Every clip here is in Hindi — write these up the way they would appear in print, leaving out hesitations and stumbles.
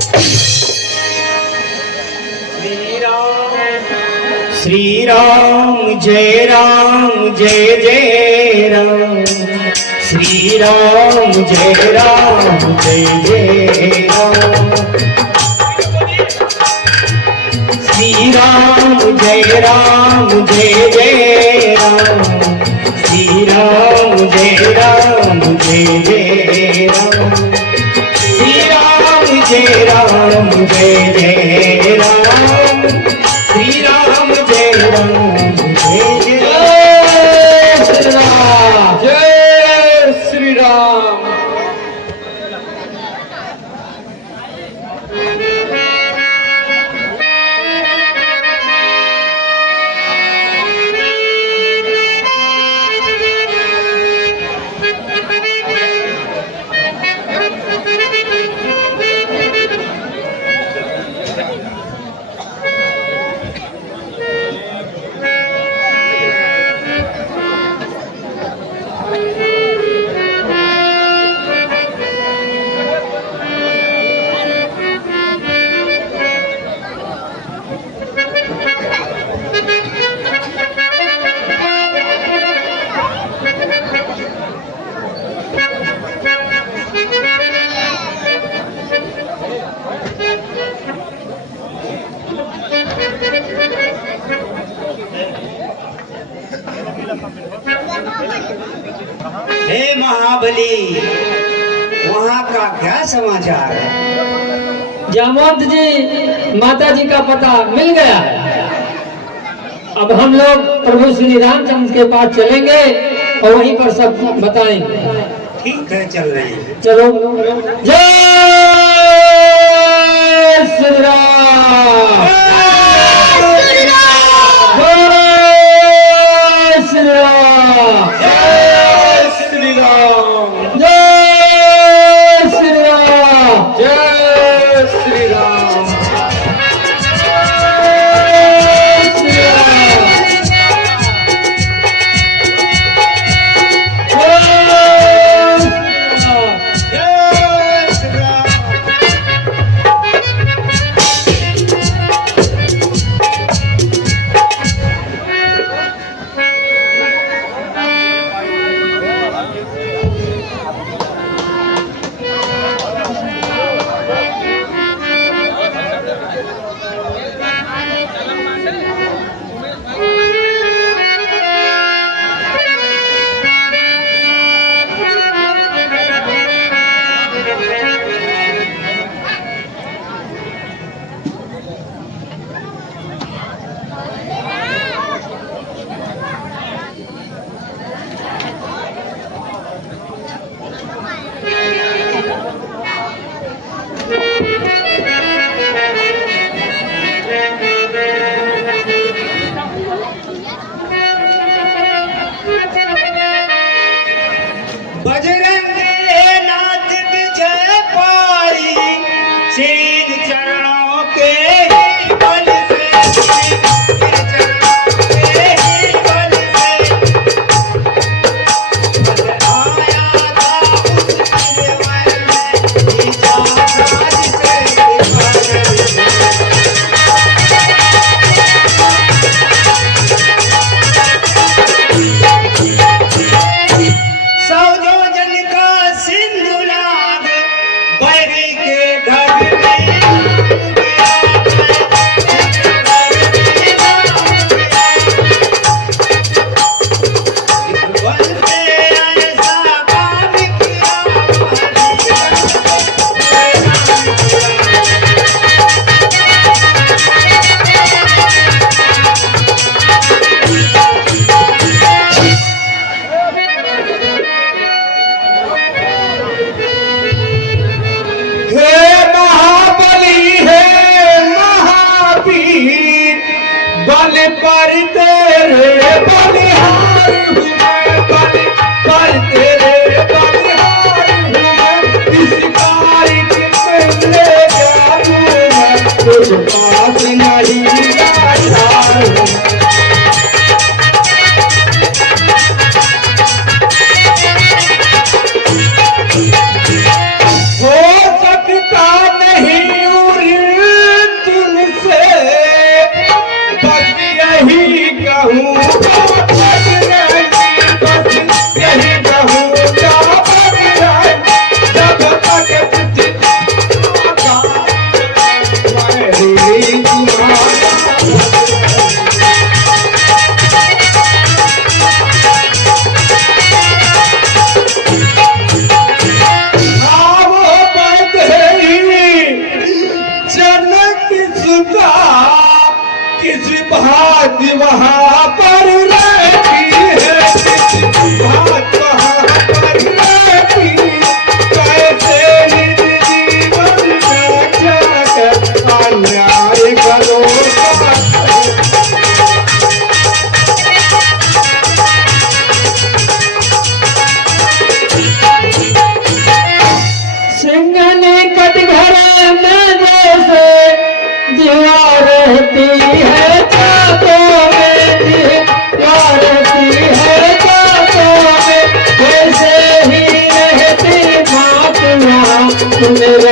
श्री राम जय जय राम। श्री राम जय जय राम। श्री राम जय जय राम। श्री राम जय जय राम। श्री राम जय जय राम। श्री राम जय जय राम। जय श्री राम। हे महाबली, वहाँ का क्या समाचार है? जामवंत जी, माता जी का पता मिल गया है। अब हम लोग प्रभु श्री रामचंद्र के पास चलेंगे और वहीं पर सब बताएंगे। ठीक है, चल रहे हैं। चलो। जय श्री राम। जय श्री राम। जय श्री राम। जय श्री राम। जय श्री राम। जय श्री राम।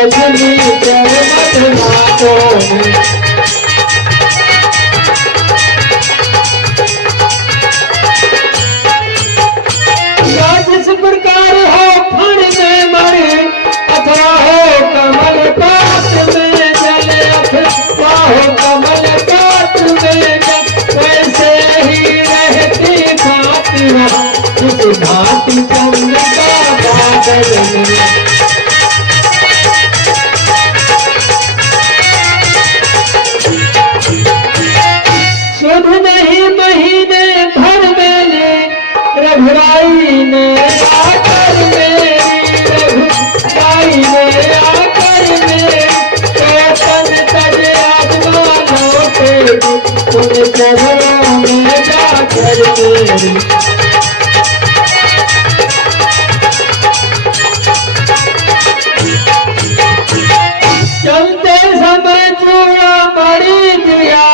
रजनी चरमत नाथों में। जिस प्रकार हो फण में मरे अथवा हो कमल पात में जले, अथवा हो कमल पात में जल, वैसे ही रहती भांति वहाँ जिस भांति चंद्रिका बादल में। सुध नहीं महीने भर में रघुराई ने आकर मेरी, रघुराई ने आकर मेरी, तो तन तज आत्मा लौटेगी उन चरणों में जाकर मेरी। चलते समय चूड़ा मणि दिया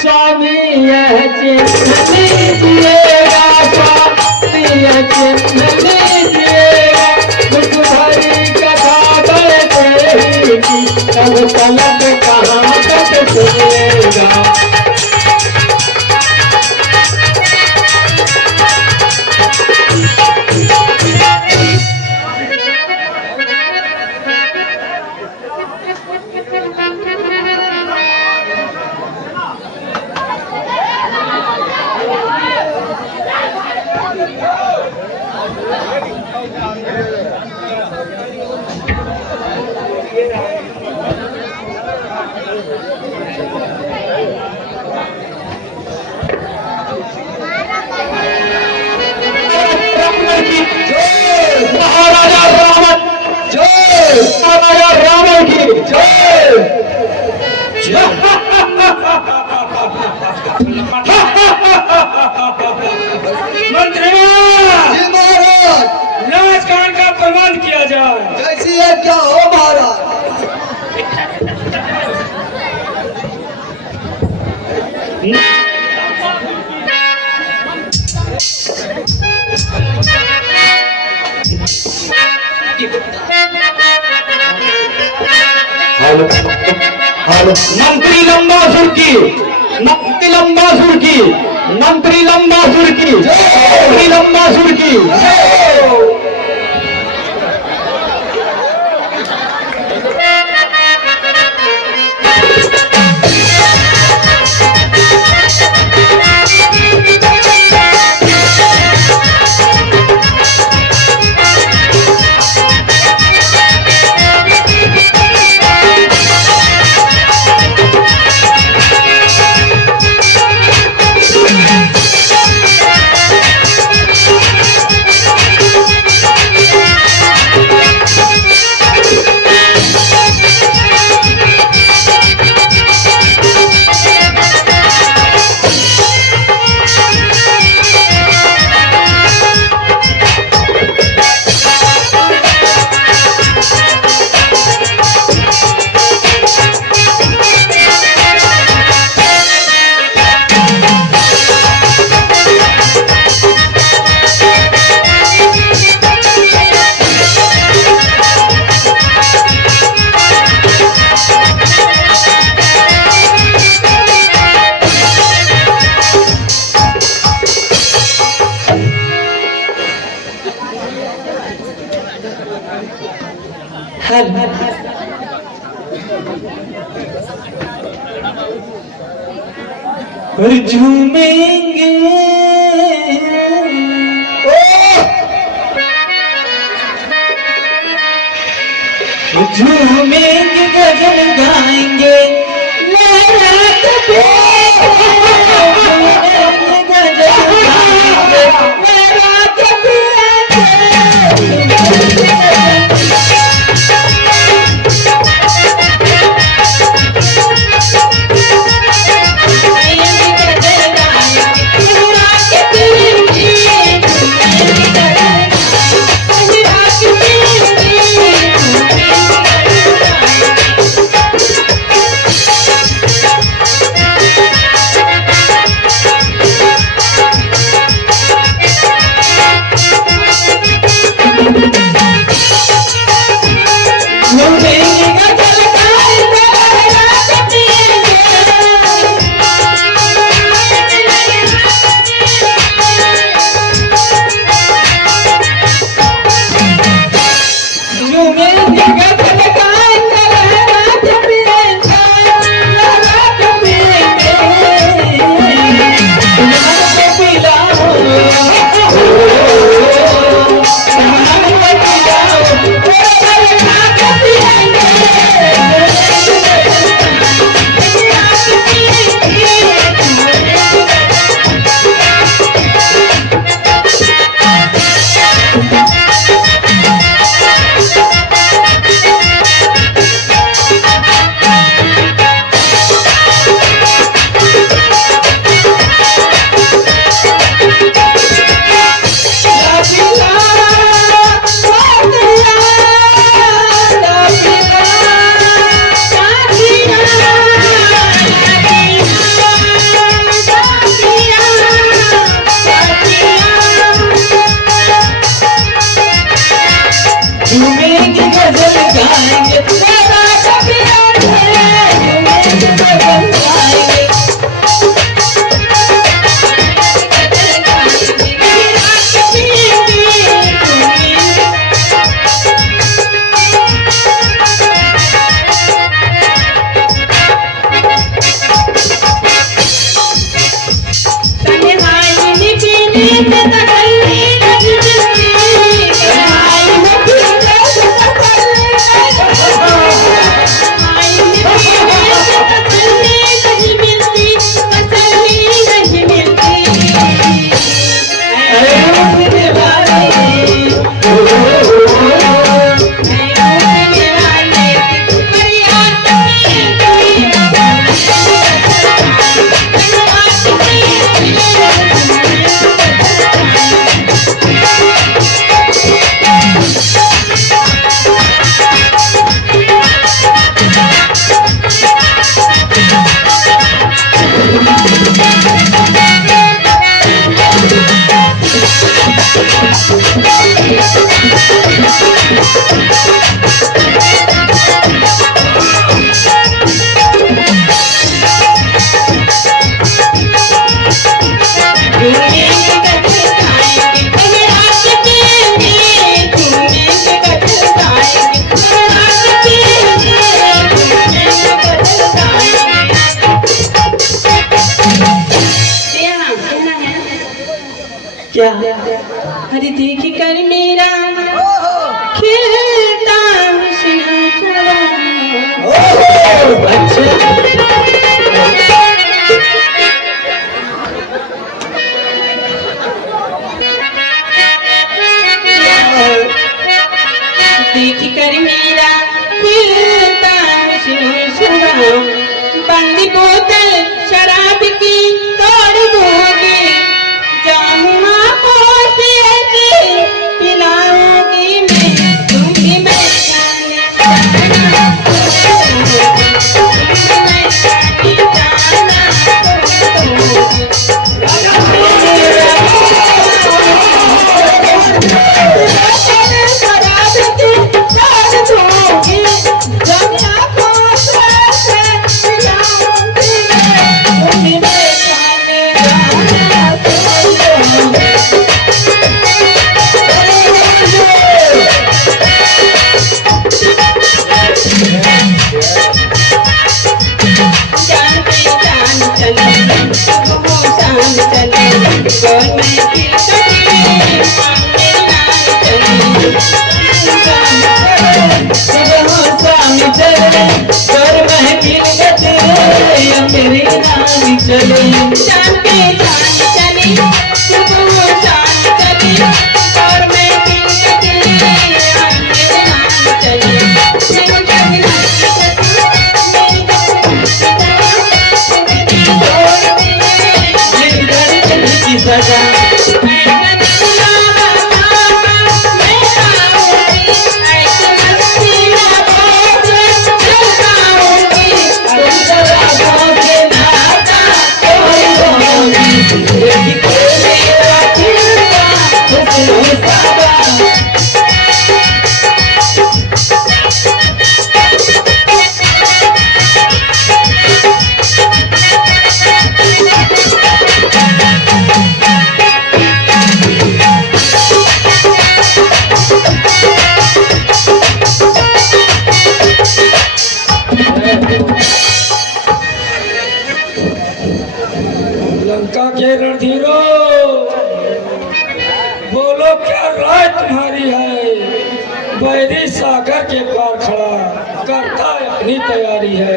स्वामी यह चिन्ह लीजिएगा, स्वामी यह चिन्ह लीजिएगा, दुख भरी कथा बढ़ते ही तब तलक कहाँ तक सुनेगा। महाराजा रावण जय, महाराजा रावण की जय। मंत्री जी महाराज, राजकारण का प्रबंध किया जाए। जैसी है क्या हो महाराज। हेलो हेलो, मंत्री लंबासुर की, मंत्री लंबासुर की, मंत्री लंबासुर की, मंत्री लंबासुर की। और झूमेंगे झूमेंगे गजल गाएंगे लहराते झूमेंगे गजल गाएंगे लहराते झूमेंगे गाएंगे राधा कपिया झूमे से बदल जाएंगे क्या हरि देख कर मेरा खिलता देख कर मेरा खिलता बंद बोतल शराब की तोड़ दूंगी जामुआ पिलाऊंगी मैं दूंगी मैं लंका के रणधीरो बोलो क्या राय तुम्हारी है। बैरी सागर के पार खड़ा करता अपनी तैयारी है।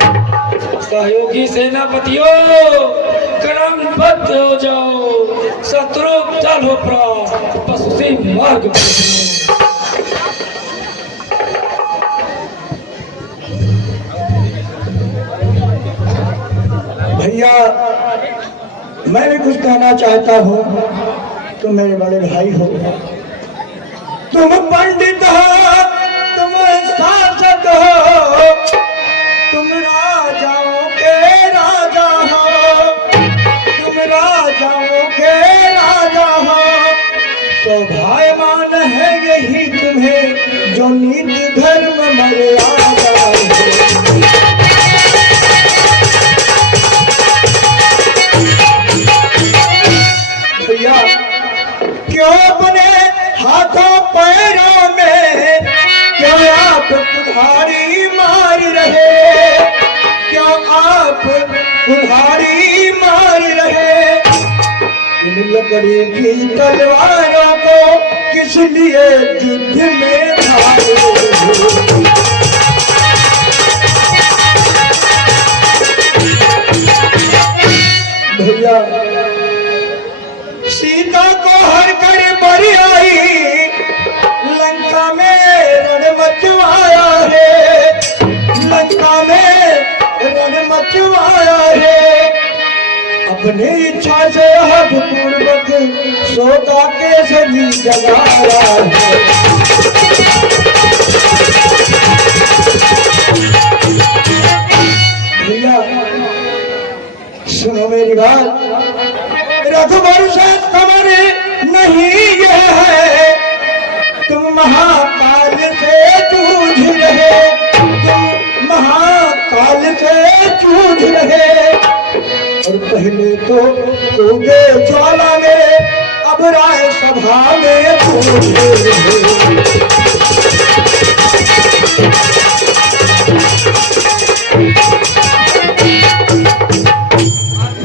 सहयोगी सेनापतियों क्रमबद्ध हो जाओ, शत्रु चलो प्राण पशु मार्ग पर। भैया मैं भी कुछ कहना चाहता हूँ। तुम मेरे बड़े भाई हो, तुम पंडित हो, तुम शासक हो, तुम राजाओं के राजा हो, तुम राजाओं के राजा हो। सौभाग्यवान है यही तुम्हें जो नीति धर्म मर्यादा लकड़ी की तलवारों को किस लिए युद्ध में भागे हो? भैया सीता को हर कर मर आई, लंका में रण मचवाया है, लंका में रण मचवाया है। अपनी इच्छा से हद पूर्वक सोता केसरी जगाया है। भैया सुनो मेरी बात, रघुवर से खबर नहीं यह है, तुम महाकाल से जूझ रहे, तुम महाकाल से जूझ रहे। और पहले तो कूदे ज्वाला में, अब राय सभा में कूदे रहे।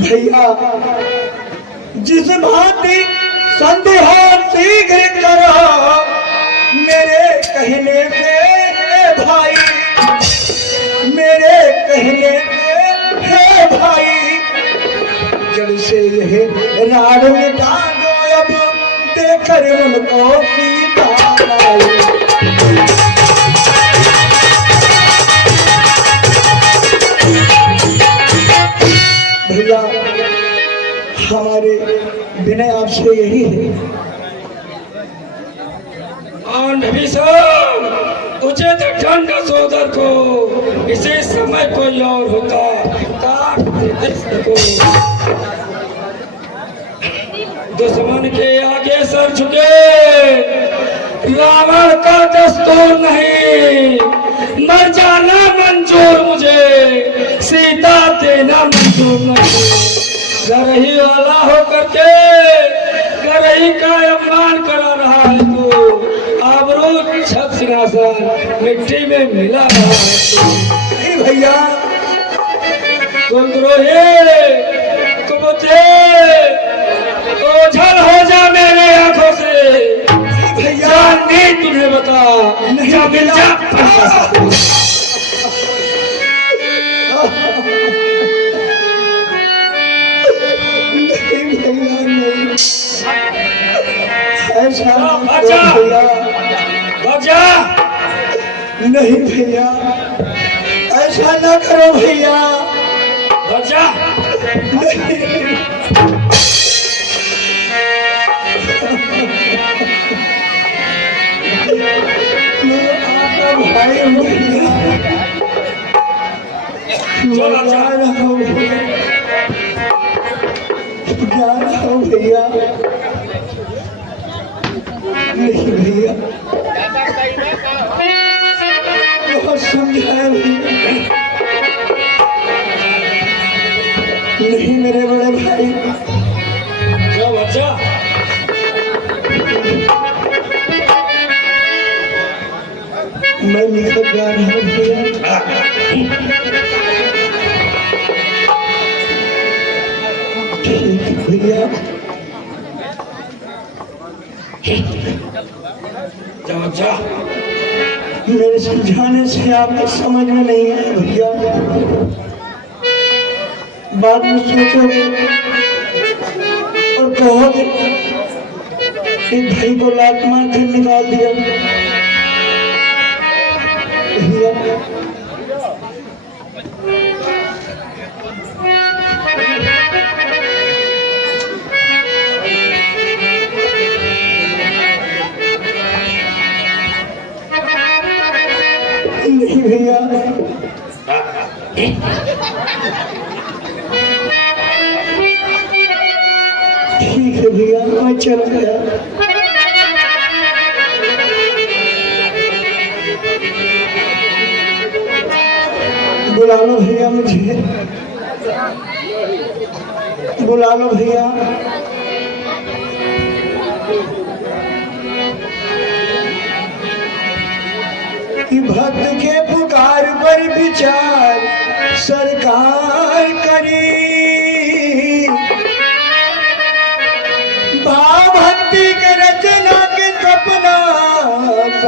भैया जिस भांति संदेह शीघ्र करो, मेरे कहने से हे भाई, मेरे कहने से हे भाई, जड़ से यह राड मिटा दो अब, देकर उनको सीता आई। भैया हमारे विनय आपसे यही है। उचित ढंग सोदर को इसी समय कोई और होता काट देते को। दुश्मन के आगे सर झुके रावण का दस्तूर नहीं, मर जाना मंजूर मुझे, सीता देना मंजूर नहीं। गरही वाला होकर के गरही का अपमान करा रहा है तू, आबरू छत सिंहासन मिट्टी में मिला रहा है तू। भैया तुम द्रोही कुबुद्धे ओझल हो जा मेरे आंखों से। भैया नहीं तुम्हें बता जा मिल जा। ऐसा भैया नहीं भैया, ऐसा न करो भैया। भैया आपका भाई हूँ भैया, जा रहा हूँ भैया, जा रहा हूँ भैया। नहीं भैया बहुत समझाया भैया, नहीं मेरे बड़े भाई। क्या बच्चा मैं निकल जा रहा हूँ भैया। ठीक भैया, जा मेरे समझाने से आपको समझ में नहीं आया भैया, बाद में सोचोगे और कहोगे कि भाई को लात मार कर निकाल दिया भैया। नहीं भैया, ठीक है भैया, मैं चला गया। बुला लो भैया मुझे, बुला लो भैया। कि भक्त के पुकार पर विचार सरकार करी,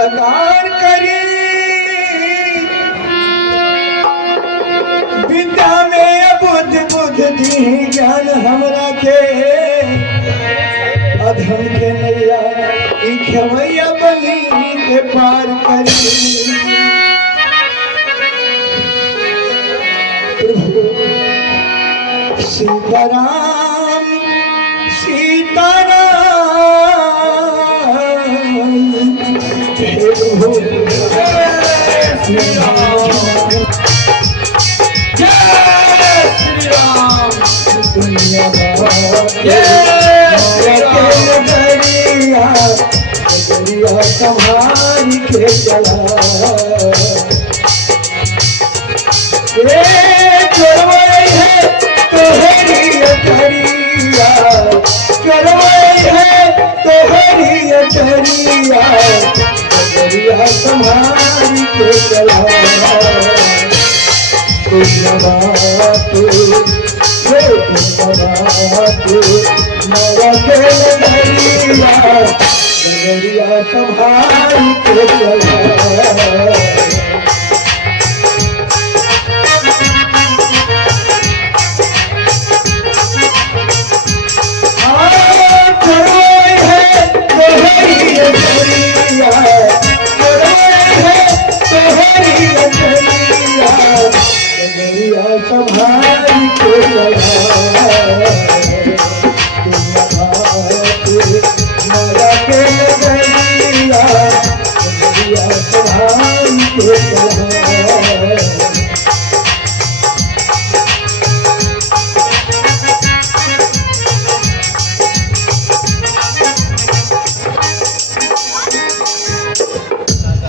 उपकार करी विद्या में बुद्ध दी ज्ञान हमरा के अधम के नैया ई खेवैया बनी के पार करी प्रभु सीताराम सीताराम हे प्रभु जय श्री राम दुनिया जय श्री राम दरिया संभाल के चला करवाई है तोहरी अटरिया करवाई है तोहरी अटरिया दरिया संभाल के चला नया के नगरिया संभाल के चला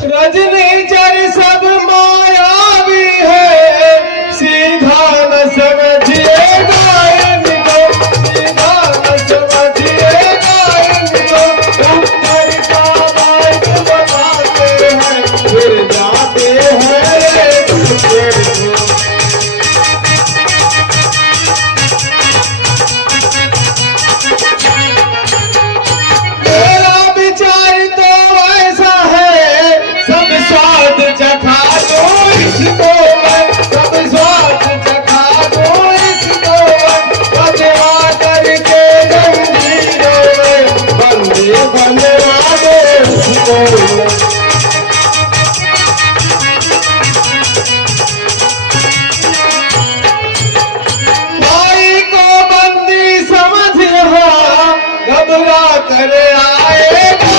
रजनी जर सब मायावी है सीधा न समझिए गायन को सीधा न समझिए गायन को ऊपर का बात बताते हैं फिर जाते हैं दूसरे को मेरा विचार तो ऐसा है सब स्वाद चखा दो इसको सब स्वाद चखा दो इसको बंधवा करके जंजीरों में बंदे बनवा दो इसको भाई को बंदी समझ रहा घबरा कर आएगा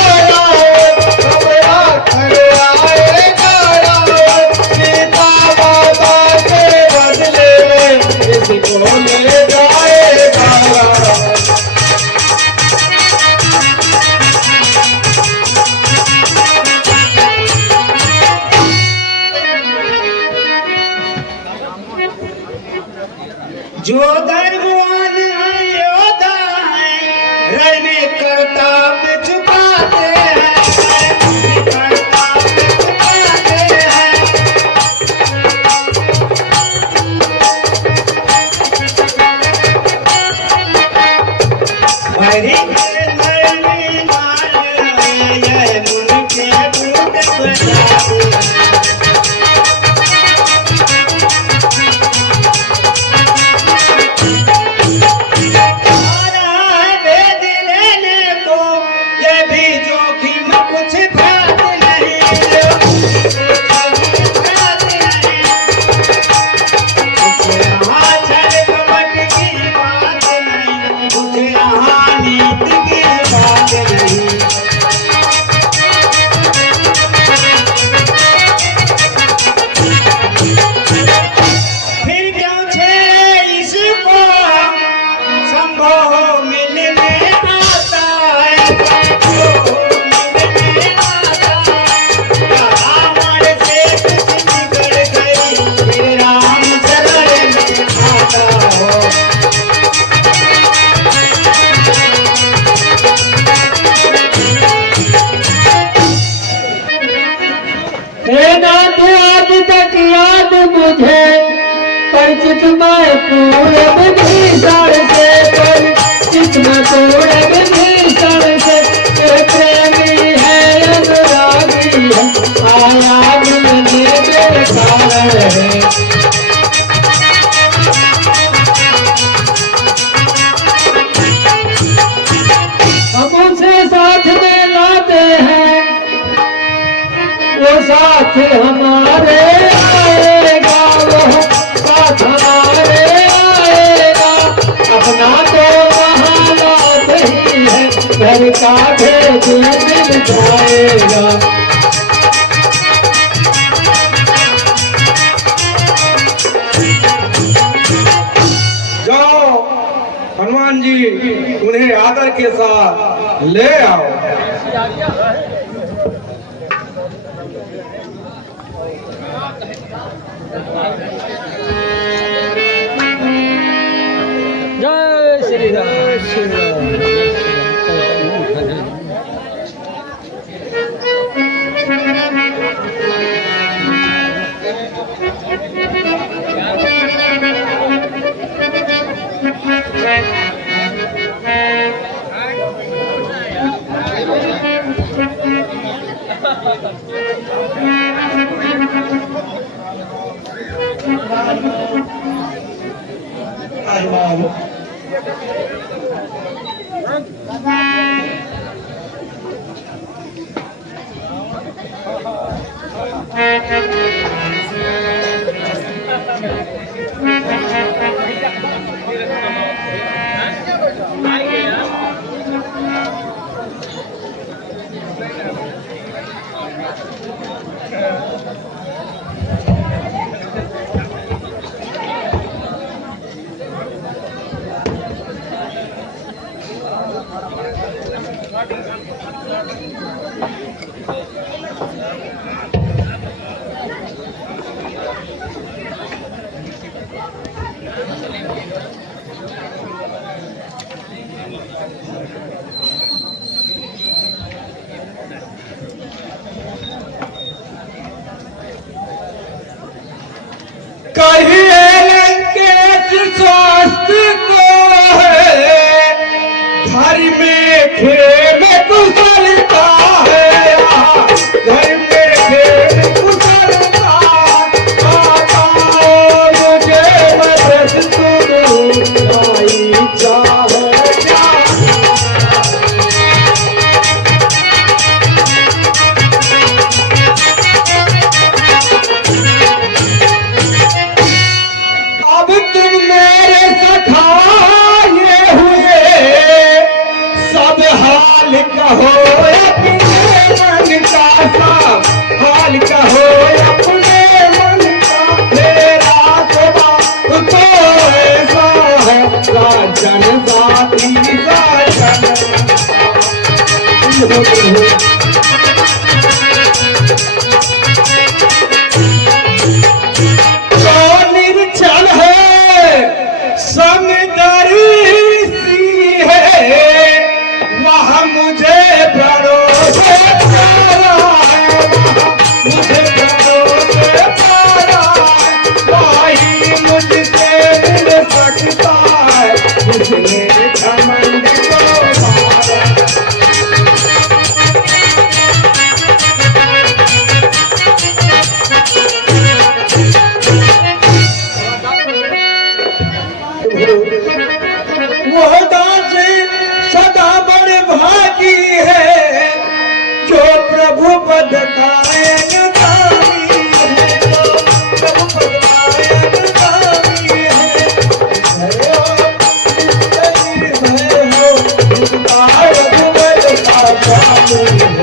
घबरा कर आएगा सीता माता के बदले में इसको ले जाएगा जो धर्मवान है योद्धा है रण में करतब चुकाते हैं करतब चुकाते हैं हरि के धर्मी माल यह मुन के दूत बजाते मुझे परिचित मैं पूरे विभीषण से परिचित मैं पूरे विभीषण से प्रेमी है अनुरागी फिर हमारे आएगा, वो साथ हमारे आएगा। अपना तो वहाँ बात ही है, घर का भेद मिल जाएगा। जाओ हनुमान जी, उन्हें आदर के साथ ले आओ। जय श्री राम। कहिए लंकेश स्वास्थ्य को है, घर में खेल कुशलता है, घर में खेल कुशलता। मुझे मदद तुम आई चाहे क्या। अब तुम मेरे सखाए हुए सब हाल कहो अपने मन का, सब हाल कहो अपने मन का। मेरा स्वभाव तो ऐसा है, राजन जाति राजन। निर्छल है समदरी सी है, वह मुझे भरोसे प्यारा है, मुझे भरोसे प्यारा है। वही मुझसे मिल सकता है, मुझे घमंड को मारा। मोहदा से सदा बड़ भागी है, जो प्रभु पद का अनुगामी है, जो प्रभु पद का अनुगामी है। उसका रघुवर का स्वामी है।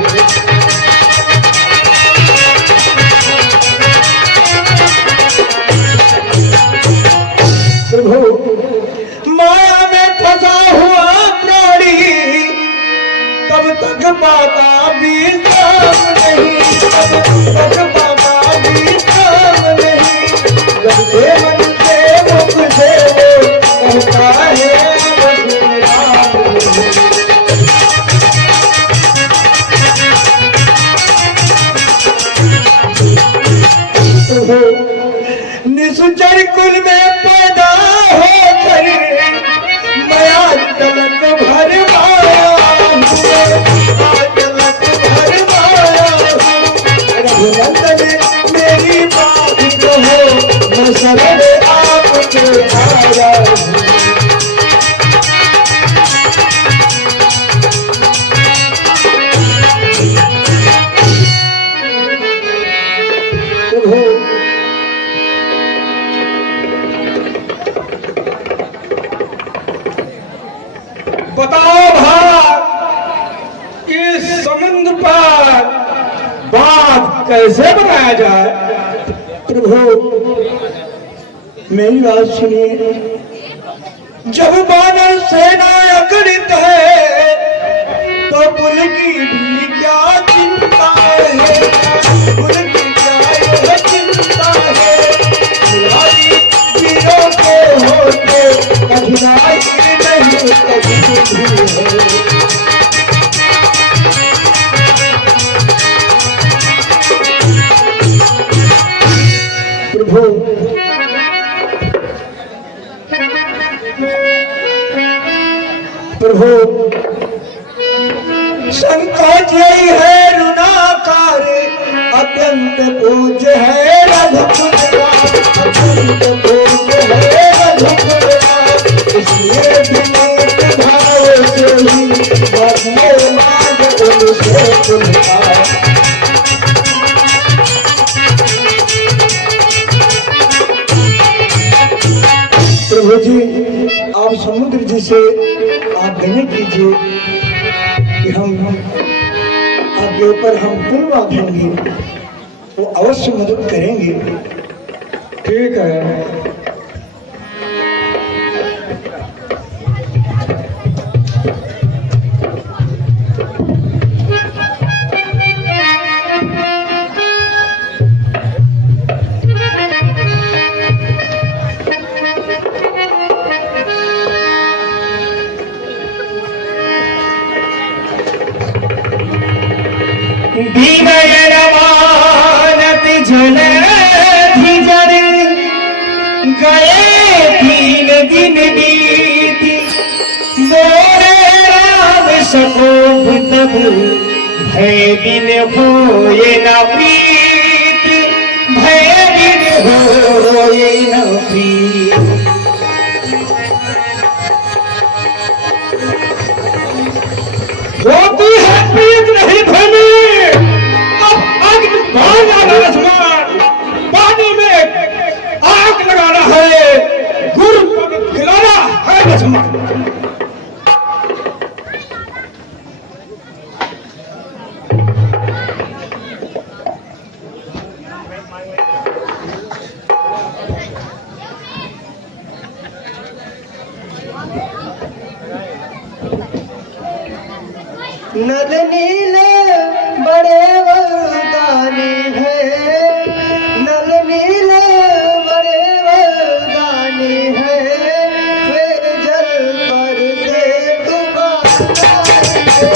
माया में फंसा हुआ प्राणी तब तक पाता विश्राम नहीं, तब तक पाता विश्राम नहीं। जब से मन से मुख से वो कहता है बस राम नहीं। निश्चर कुल में पैदा होकर मैं आज तलक भर माया हूँ, आज तलक भर माया हूँ। रघुनंदन मेरी बात जो हो, मैं शरण आपके आया हूँ। कैसे बनाया जाए? प्रभु मेरी बात सुनिए। जब वानर सेना अगणित है तो कुल की भी क्या चिंता है, कुल की क्या यह चिंता है। मुरारी वीरों को होते कठिनाई नहीं कभी भी है। प्रभु प्रभु संकोच यही है ऋणाकार, अत्यंत पूज है रघुकुल का, अत्यंत पूज है रघुकुल का। इसलिए विनीत भाव से ही बदले मांग उनसे तुमका। प्रभु जी आप समुद्र जी से आप विनय कीजिए कि हम आपके ऊपर हम पुल बांधेंगे, वो अवश्य मदद करेंगे। ठीक है। जन धिजन गए 3 दिन बीती, मोरे राम सकोभ तब भय दिन होए न प्रीत, भय दिन होए न प्रीत। होती है प्रीत नहीं धनी, अब आग पानी में आग लगाना है, गुड़ खिलाना है लक्ष्मण। नल नील बड़े वरदानी है, नल नील बड़े वरदानी है, वे जल पर से डुबाता है।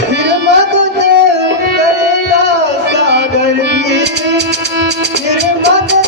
फिर मदद करेगा सागर भी, फिर मदद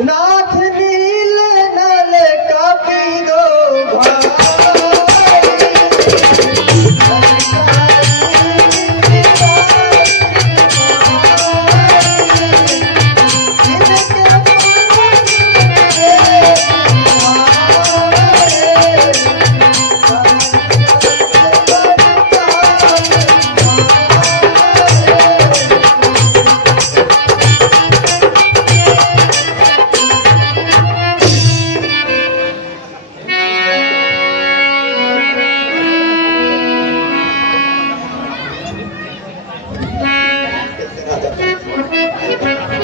नाथ नील नल कपि दो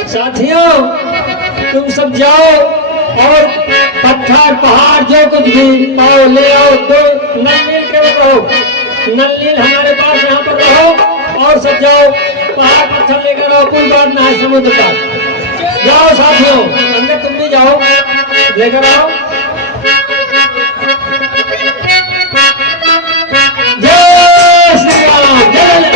साथियों तुम सब जाओ और पत्थर पहाड़ जो कुछ भी पाओ ले आओ। तो नल नील के रहो, नल नील हमारे पास यहाँ पर रहो और सब जाओ पहाड़ पत्थर लेकर आओ, कोई बात ना है समुद्र का। जाओ साथियों, अंदर तुम भी जाओ लेकर आओ। जय श्री राम, जय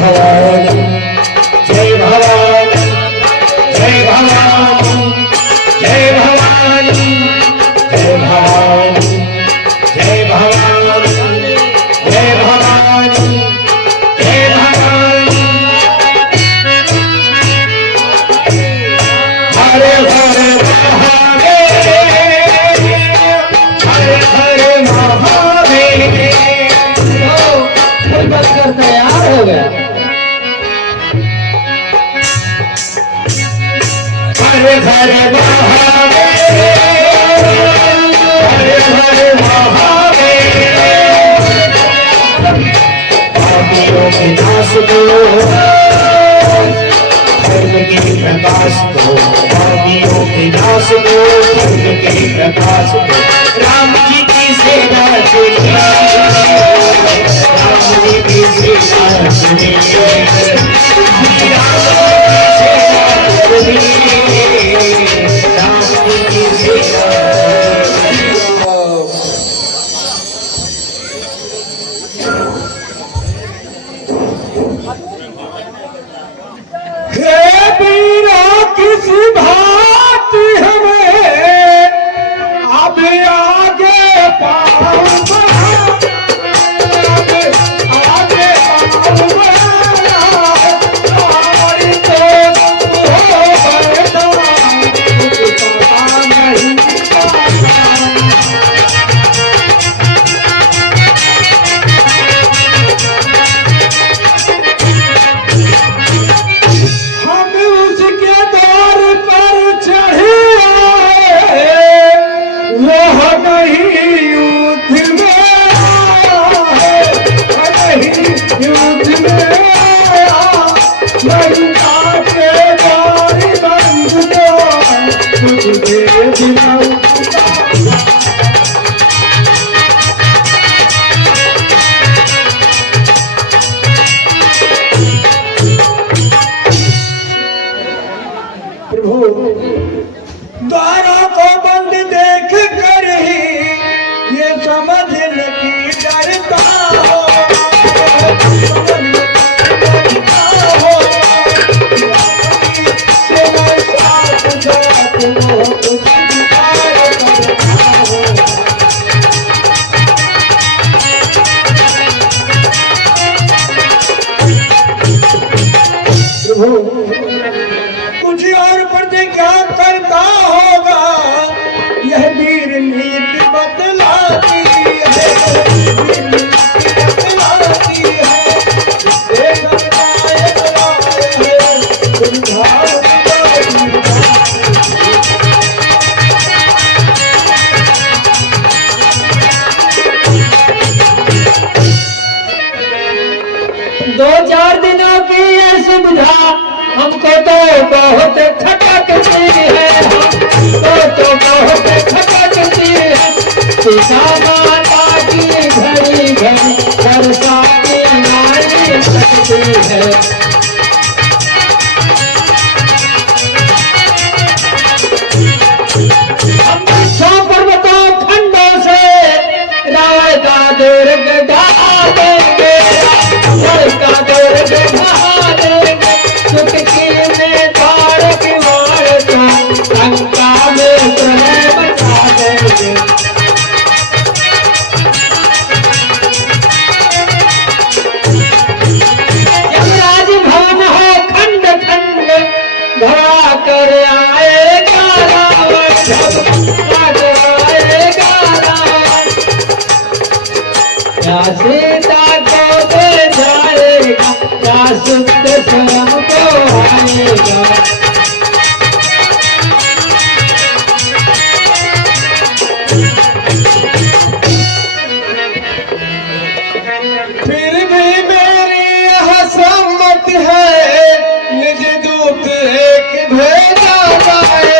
भवानी जय भवानी जय भवानी जय भवानी जय भवानी जय भवानी जय भवानी जय भवानी हरे हरे महादेव हरे हरे महादेव फूल बनकर तैयार हो गया। हरे हरे महादेव हरे हरे महादेव पापियों के नाश को धर्म के प्रकाश को पापियों के नाश को धर्म के प्रकाश को राम जी की सेना सुनिए राम जी की सेना सुनिए राम जी की सेना हे वीरा किस भांति हमें अब आगे पाऊं बढ़ा, अब आगे पाऊं बढ़ा, हमारी तो हो बैठा, कुछ पता नहीं पाता। हम उसके द्वार पर चढ़े आए, वह नहीं युद्ध में आए, नहीं युद्ध में आया, लंका के द्वार बंद को तुझे बिना प्रभु द्वारों को बंद देख कर ही ये समझ लगी डरता हो, सेना साथ साथ वो कुछ पुकार करता हो। प्रभु कुछ और प्रतिज्ञा करता होगा, यह वीर नीति बतलाती है, वीर नीति बतलाती है, देखा जाए बुलाए है, उद्धार बुलाती है। दो चार दिनों की ये सुविधा हमको तो बहुत खटकती है, तो बहुत खटकती है। सीता माता की घड़ी घड़ी बरसाती नारी सकती है। हम पर्वतों खंडों से राय का दुर्ग ढा देंगे, का दुर्ग ढा देंगे, चुटकी में तारक मारता लंका में प्रलय मचा देंगे। यमराज भवन हो खंड खंड धरा कर आएगा रावण, धरा कर आएगा रावण। क्या सीता को ले जाएगा, क्या शुद्ध स्वयं को आएगा। फिर भी मेरी यह सम्मत है, निज दूत एक भेजा जाए,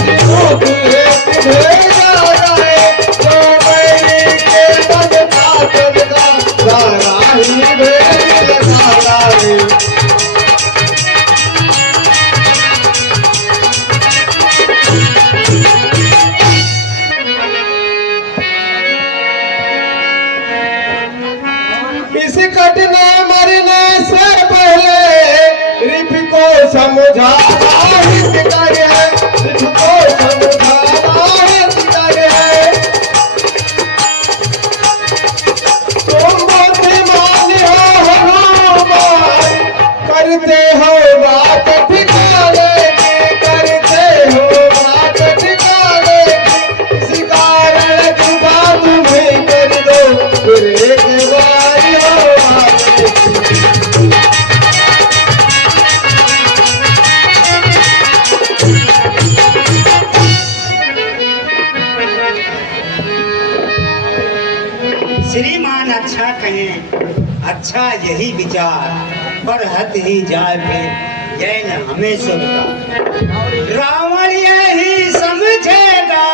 निज दूत एक भेजा जाए, तो मेरी के बदला बदला सारा ही भेज लगा रे। इस कटने मरने से समझाना हितकर है, तुझको समझाना हितकर है। तुम बुद्धिमान हो हमारे, करते हो बात ठिकाने की, करते हो बात ठिकाने की। इसी कारण कृपा तुम्हें कर दो, फिर एक बारी हो आने की। श्रीमान अच्छा कहें, अच्छा यही विचार, पर हद ही जाए पे जैन हमें सुनता। रावण यही समझेगा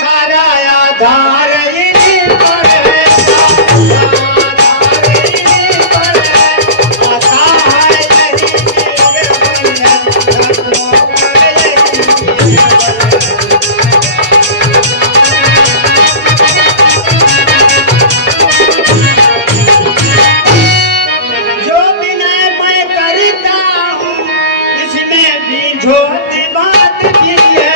सारा आधार इन्हीं पर है, आधार इन्हीं पर है। आता है यही निर्बंधन, रत्नों का यही जो विनय मैं करता हूँ, इसमें भी झोटी बात भी है।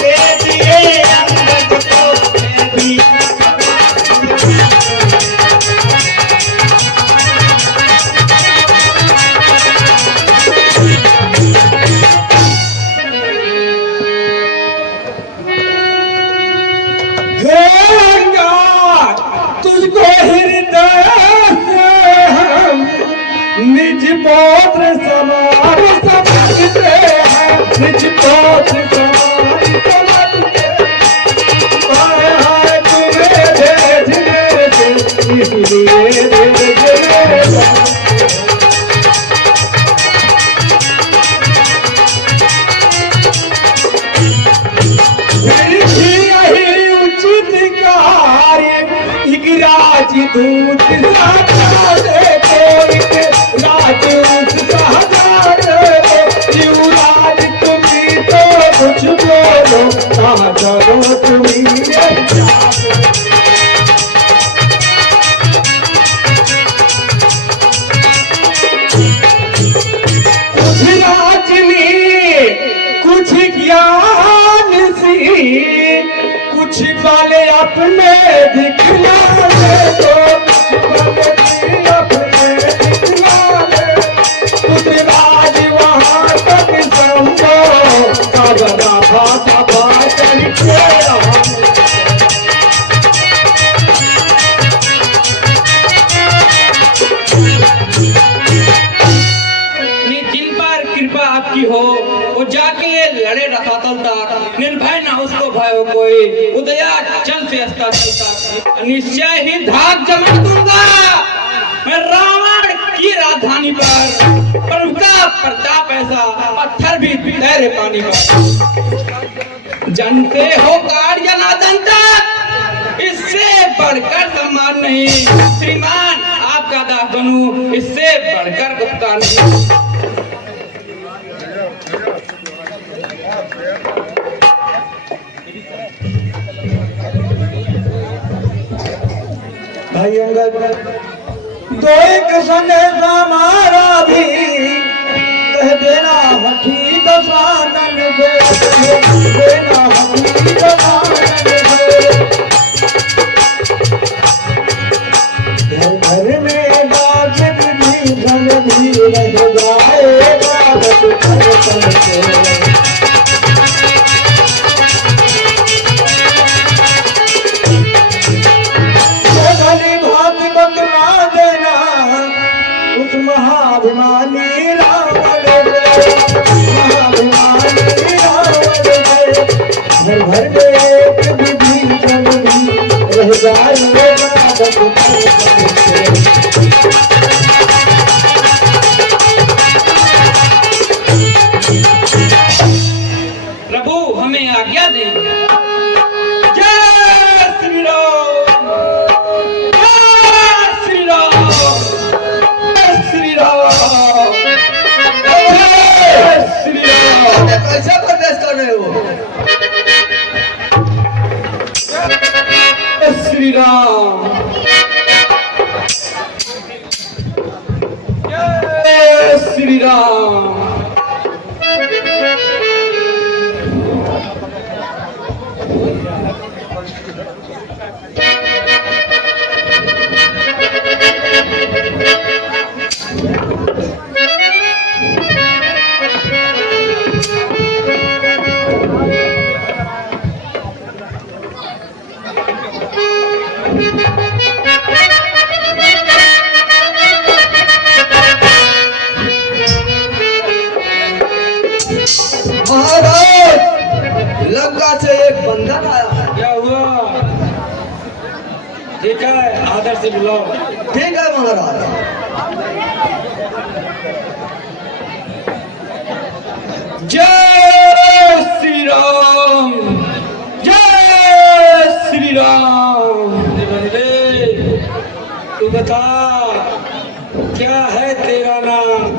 दे दिए अंगद को मैं भी तुझको हृदय से हम निज पौत्र समान समझते हैं, निज पौत्र समान समझते हैं। हाय तुम्हें भेजने से इसलिए भेजने यही उचित कार्य राजदूत साधारे को, राजदूत साधारे युवराज तुम्ही तो कुछ बोलो, कहाँ चलो तुम्ही कुछ राजनी कुछ ज्ञान सी, कुछ वाले अपने दिखलाने दो, अपने दिखलाने। कुछ राज वहाँ तक समझो, कागरा भाषा भाषण के जिन पर कृपा आपकी हो वो जाके लड़े रसातल तक, निर्भय ना उसको भय हो कोई, उदया चल से अस्ता तक निश्चय ही धाक जमा दूंगा मैं रावण की राजधानी पर। प्रभु का प्रताप ऐसा पत्थर भी तैरे पानी पर। जानते हो कार्य ना जनता, इससे बढ़कर सम्मान नहीं। श्रीमान आपका दास बनूं, इससे बढ़कर कुत्ता नहीं। भाई अंगद, दो एक संदेश हमारा भी कह देना हठी दसानन को, देना हठी दसानन को। घर में बाजत भी धन भी रह जाएगा, बतला देना उस महाभिमानी रावण को, महाभिमानी रावण को। घर घर में एक विभीषण भी रह जाएगा। प्रभु हमें आज्ञा दें। जय श्री राम, जय श्री राम, जय श्री राम, जय श्री राम। कैसा प्रदेश कर रहे हो? जय श्री राम। राम। महाराज, लंका से एक बंधन आया। क्या हुआ? ठीक है, आदर से बुलाओ। ठीक है महाराज। जय श्री राम, जय श्री राम। बंदे, तू बता क्या है तेरा नाम,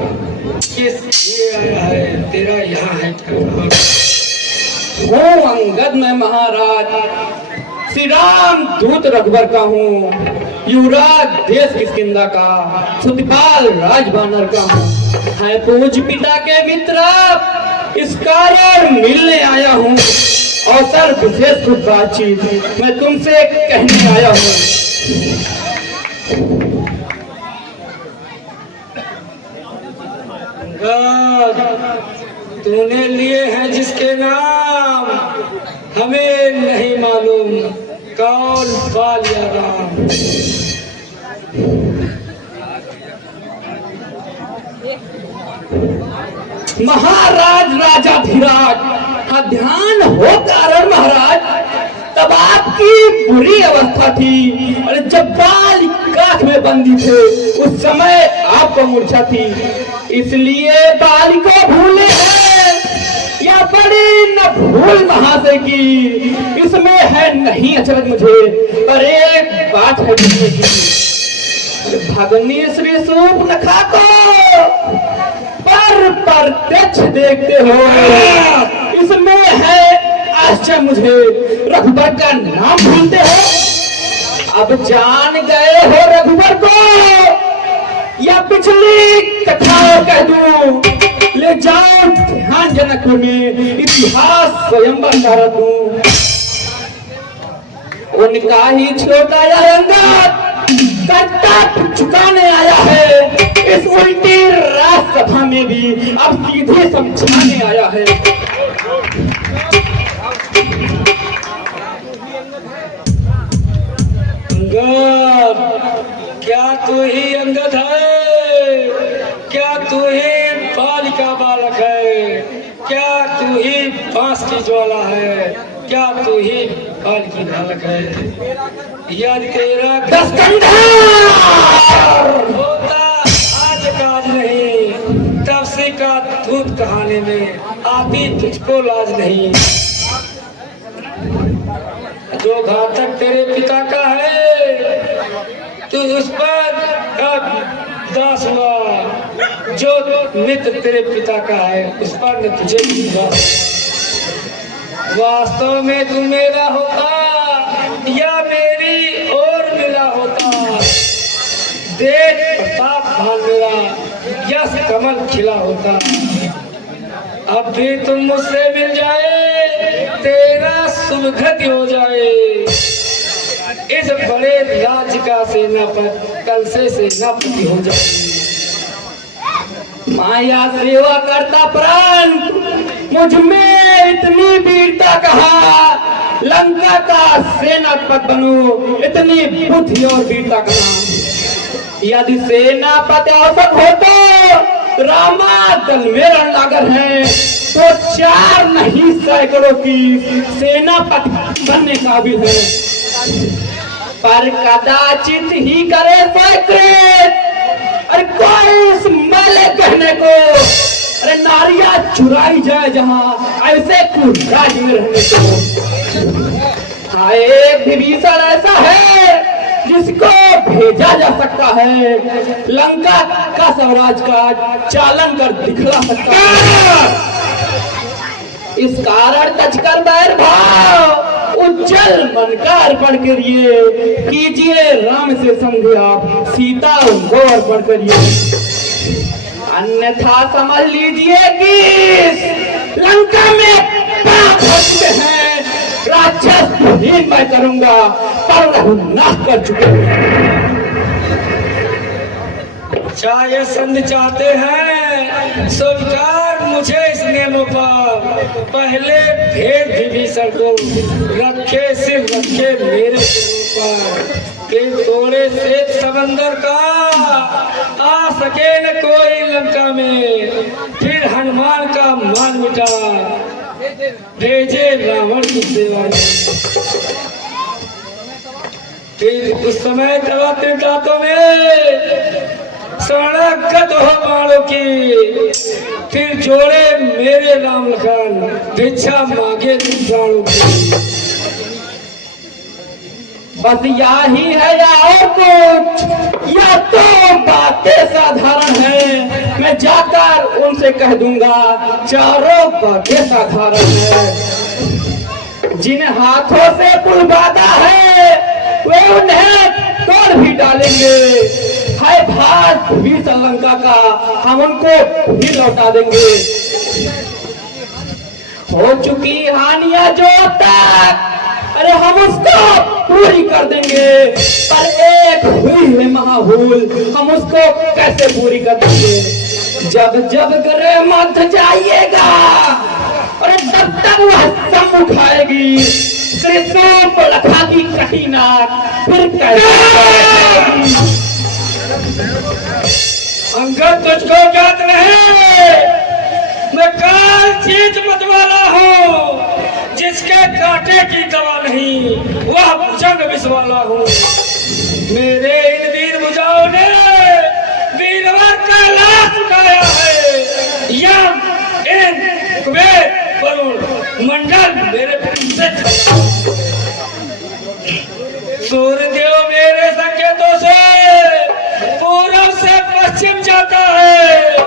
किस लिए आया है, तेरा यहाँ है क्या? हूँ अंगद में महाराज, श्री राम दूत रघुबर का हूँ, युवराज देश किष्किंधा का, सुतपाल राजबानर का हूँ, है पूज पिता के मित्र, इस कारण मिलने आया हूँ। अवसर विशेष कुछ बातचीत मैं तुमसे कहने आया हूँ। तूने लिए हैं जिसके नाम हमें नहीं मालूम, कौन बाल या राम। महाराज राजाधिराज, हाँ ध्यान हो कारण महाराज, तब आपकी बुरी अवस्था थी। अरे जब बाल काख में बंदी थे उस समय आपको मूर्छा थी, इसलिए बाल को भूले हैं या बड़ी न भूल महाशय की, इसमें है नहीं अचरज मुझे, पर एक बात है जिसमें की भगनी श्री सूप न खाको पर प्रत्यक्ष देखते हो, इसमें है आश्चर्य मुझे, रघुबर का नाम भूलते हो। अब जान गए हो रघुबर को या पिछली कथा कह दूं, ले जाओ ध्यान जनकपुर में इतिहास स्वयंवर कर दूं। उनका ही छोटा या अंगद कट्टा चुकाने आया है, इस उल्टी राजसभा में भी अब सीधे समझाने आया है। अंगद, क्या तू ही अंगद है? क्या तू ही बालिका बालक है? क्या तू ही बांस की ज्वाला है? क्या तू ही बाल की बालक है? या तेरा होता आज काज नहीं, तब से का दूध कहाने में आती तुझको लाज नहीं। जो घातक तेरे पिता का है तू उस पर अब दास हुआ, जो मित्र तेरे पिता का है उस पर न तुझे विश्वास। वास्तव में तू मेरा होता या मेरी और मिला होता, देख प्रताप भान मेरा यश कमल खिला होता। अब भी तुम मुझसे मिल जाए, तेरा सुभगति हो जाए। इस बड़े राज्य का सेनापति कल से सेनापति हो जाए। माया सेवा करता प्राण, मुझ में इतनी वीरता कहा, लंका का सेनापति बनूं, इतनी बुद्धि और वीरता कहा। यदि सेनापति अवसर हो तो रामा दल में रणलागर है, तो 4 नहीं सैकड़ों की सेनापति बनने काबिल है, पर कदाचित ही करे सैकड़े। अरे कोई इस मैले कहने को, अरे नारियां चुराई जाए जहाँ, ऐसे कुराज में रहने को। हाँ, एक विभीषण ऐसा है जिसको भेजा जा सकता है, लंका का साम्राज्य का चालन कर दिखला सकता है। इस कारण तजकर बैर भाव उज्जवल मन का अर्पण करिए, कीजिए राम से समझे आप, सीता उनको अर्पण करिए। अन्यथा समझ लीजिए कि लंका में 5 भक्त हैं, राक्षस ही मैं करूंगा, पर नाश कर चुके हैं। अच्छा ये संधि चाहते हैं, स्वीकार मुझे इस नियमों पर। पहले भेद विभीषण को रखे, सिर्फ रखे मेरे सिरों पर, कि तोड़े से समंदर का आ सके न कोई लंका में। फिर हनुमान का मान मिटा, भेजे रावण की सेवा में। फिर उस समय दबाते दांतों में शरणागत हो बाणों की, फिर जोड़े मेरे राम लखन, भिक्षा मांगे प्राणों की। बस यही है या और कुछ, या तो बातें साधारण है, मैं जाकर उनसे कह दूंगा चारों बातें साधारण है। जिन हाथों से पुल बांधा है वे उन्हें तोड़ भी डालेंगे, है भाग भी श्रीलंका का, हम उनको भी लौटा देंगे। हो चुकी हानियां जो तक, अरे हम उसको पूरी कर देंगे, पर एक हुई है महाभूल, हम उसको कैसे पूरी कर देंगे। जब जब गृह मध्य जाइएगा, अरे तब तक वह सम्मुख आएगी, कृष्णों को लखा की कठिना, फिर कैसे अंगद तुझको ज्ञात नहीं, मैं काल चीज मत वाला हूँ, जिसके कांटे की दवा नहीं, वह भुजंग विष वाला हूँ। मेरे इन वीर भुजाओं ने वीरवर का लाश उठाया है, यम इन कुबेर वरुण मंडल मेरे पीछे। सूर्यदेव मेरे संकेतों से पूर्व से पश्चिम जाता है,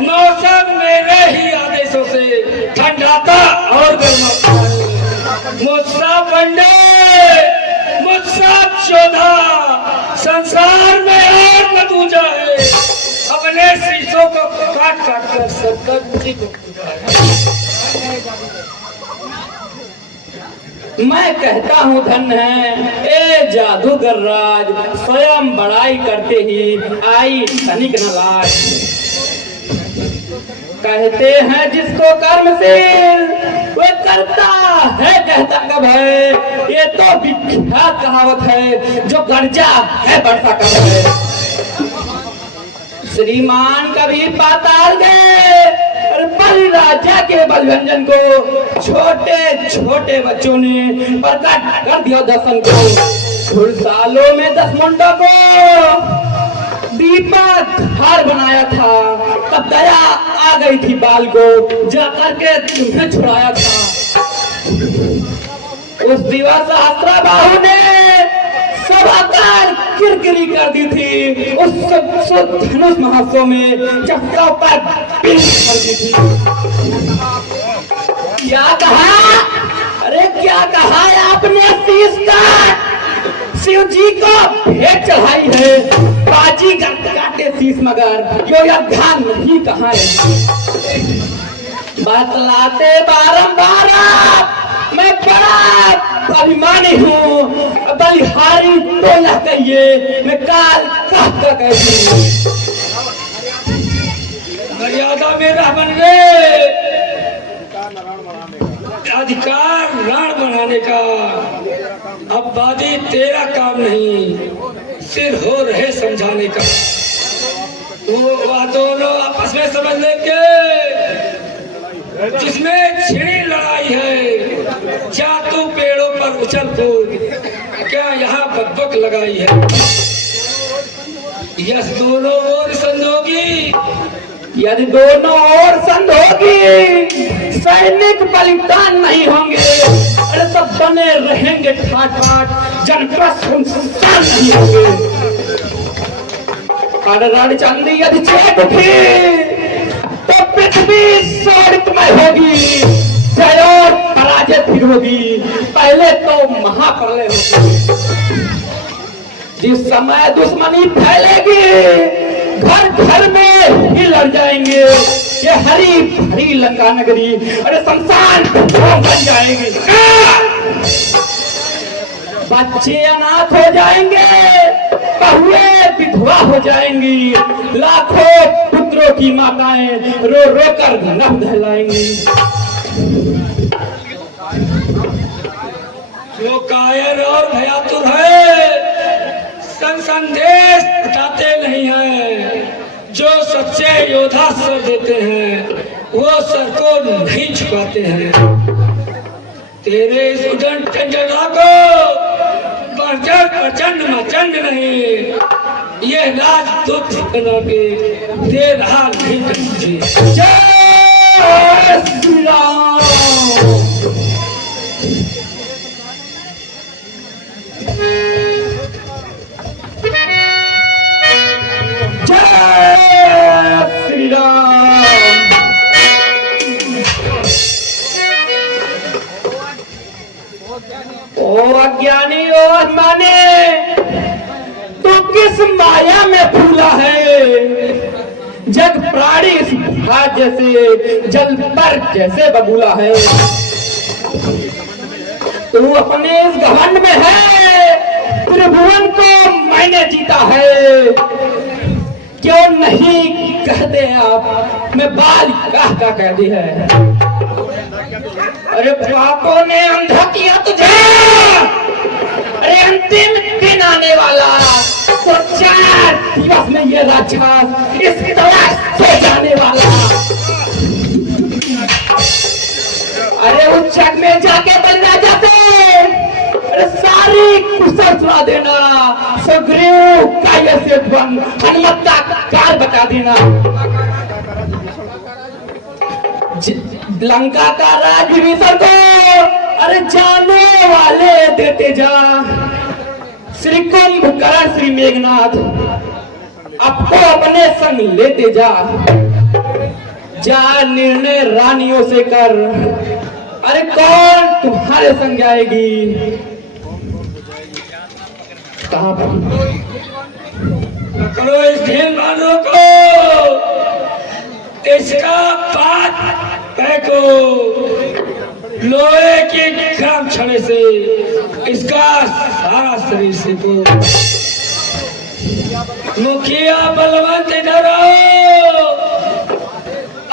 मौसम मेरे ही आदेशों से ठंडाता और गर्माता है। मुझसा पंडित, मुझसा चौधा, संसार में और न दूजा है, अपने शीशों को काट काट कर सबका मुझी को पूजा है। मैं कहता हूँ धन है ए जादूगर राज, स्वयं बड़ाई करते ही आई तनिक न लाज। कहते हैं जिसको कर्मशील वो करता है कहता कब है, ये तो विख्यात कहावत है, जो गर्जा है बढ़ता कब है। श्रीमान कभी पाताल गए, बलि राजा के बलभंजन को छोटे छोटे बच्चों ने प्रकट कर दिया दर्शन को। सालों में 10 मुंडों को दीपक हार बनाया था, तब दया आ गई थी बाल को, जाकर के तुम्हें छुड़ाया था। उस दिवस सहस्रा बाहु ने सब आकार किरकिरी कर दी थी, उस धनुष महोत्सव में जब पर पिंच कर दी थी। क्या कहा, अरे क्या कहा आपने, शीश का शिव जी को भेंट चढ़ाई है, बाजी काटे शीश मगर यो यह ध्यान नहीं कहा है। बतलाते बारंबार मैं बड़ा अभिमानी हूँ, बलिहारी तो न कहिए, मैं काल कहता कहती हूँ। मर्यादा मेरा बन गए, अधिकार राण बनाने का, अब वादी तेरा काम नहीं, सिर हो रहे समझाने का। वो दोनों आपस में समझ लेंगे, जिसमें छिड़ी लड़ाई है, जातू पेड़ों पर उछल कूद, क्या यहाँ बकबक लगाई है। यस दोनों ओर संजोगी, यदि दोनों ओर संध होगी, सैनिक बलिदान नहीं होंगे, अरे सब बने रहेंगे ठाट ठाट, जनता सुनसान नहीं होंगे। रणचंडी यदि चेत उठी तो पृथ्वी शोणितमय होगी, जय और पराजय फिर होगी, पहले तो महाप्रलय होगी। जिस समय दुश्मनी फैलेगी, घर घर में ही लड़ जाएंगे। ये हरी भरी लंका नगरी अरे शमशान बन जाएंगे। बच्चे अनाथ हो जाएंगे, बहुएं विधवा हो जाएंगी, लाखों पुत्रों की माताएं रो रो कर नभ दहलाएंगी। जो कायर और भयातुर है संदेश बताते नहीं हैं। जो सच्चे योद्धा सर देते हैं वो सर को नहीं झुकाते हैं। तेरे इस उदंड चंचलता को प्रचंड मचंड नहीं, ये राजदूत बना के दे रहा नहीं मुझे। जय श्री राम। जय श्री राम। ओ अज्ञानी ओ अज्ञानी, तू किस माया में फूला है? जग प्राणी इस भाग्य से जल पर जैसे बबूला है। तू अपने इस घमंड में है, त्रिभुवन को मैंने जीता है। क्यों नहीं कहते आप मैं बाल का कह दी है। अरे पापों ने अंधा किया तुझे, अरे अंतिम दिन आने वाला तो 4 दिवस में ये राक्षस इस तरह से जाने वाला। अरे उस जग में जाके बन राजा से अरे सारी कुशल सुना देना। सुग्रीव का ये सेतुवन हनुमत का काल बता देना। लंका का राज विभीषण को अरे जाने वाले देते जा। श्री कुंभकर्ण श्री मेघनाथ आपको अपने संग लेते जा। जा निर्णय रानियों से कर, अरे कौन तुम्हारे संग आएगी? कहां पकड़ो इस ढीलवानों को, इसका पात फेंको लोहे की गर्म छड़े से, इसका सारा शरीर से को। मुखिया बलवंत डरो,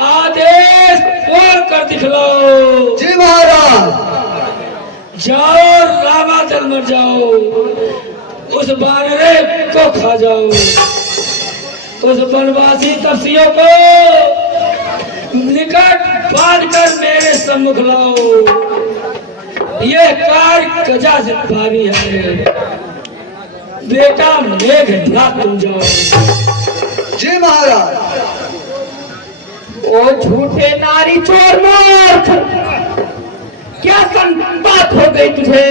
आदेश बोल कर दिखलाओ। जी महाराज। जाओ रामाचल मर जाओ, उस बानरे को खा जाओ, उस वनवासी तपस्वियों को निकट बांध कर मेरे सम्मुख लाओ। ये कार्य कजा से भारी है। बेटा मेघनाथ तुम जाओ। जी महाराज। ओ झूठे नारी चोर मूर्ख, क्या संपात हो गई तुझे?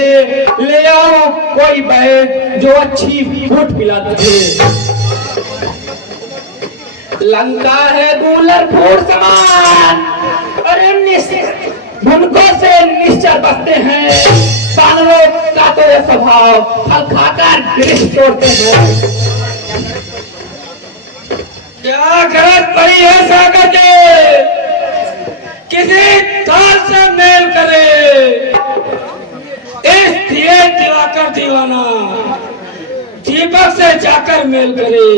ले आओ कोई बैठ जो अच्छी फूट पिला तुझे। लंका है गूलर फूट समान, अरे भुनकों से निश्चर बसते हैं। बानरों का तो यह स्वभाव फल खाकर दृष्टि तोड़ते हैं। क्या गलत पड़ी है सागर के? किसी ताल से मेल करे। इस दिए दिवाकर दीवाना दीपक से जाकर मेल करे।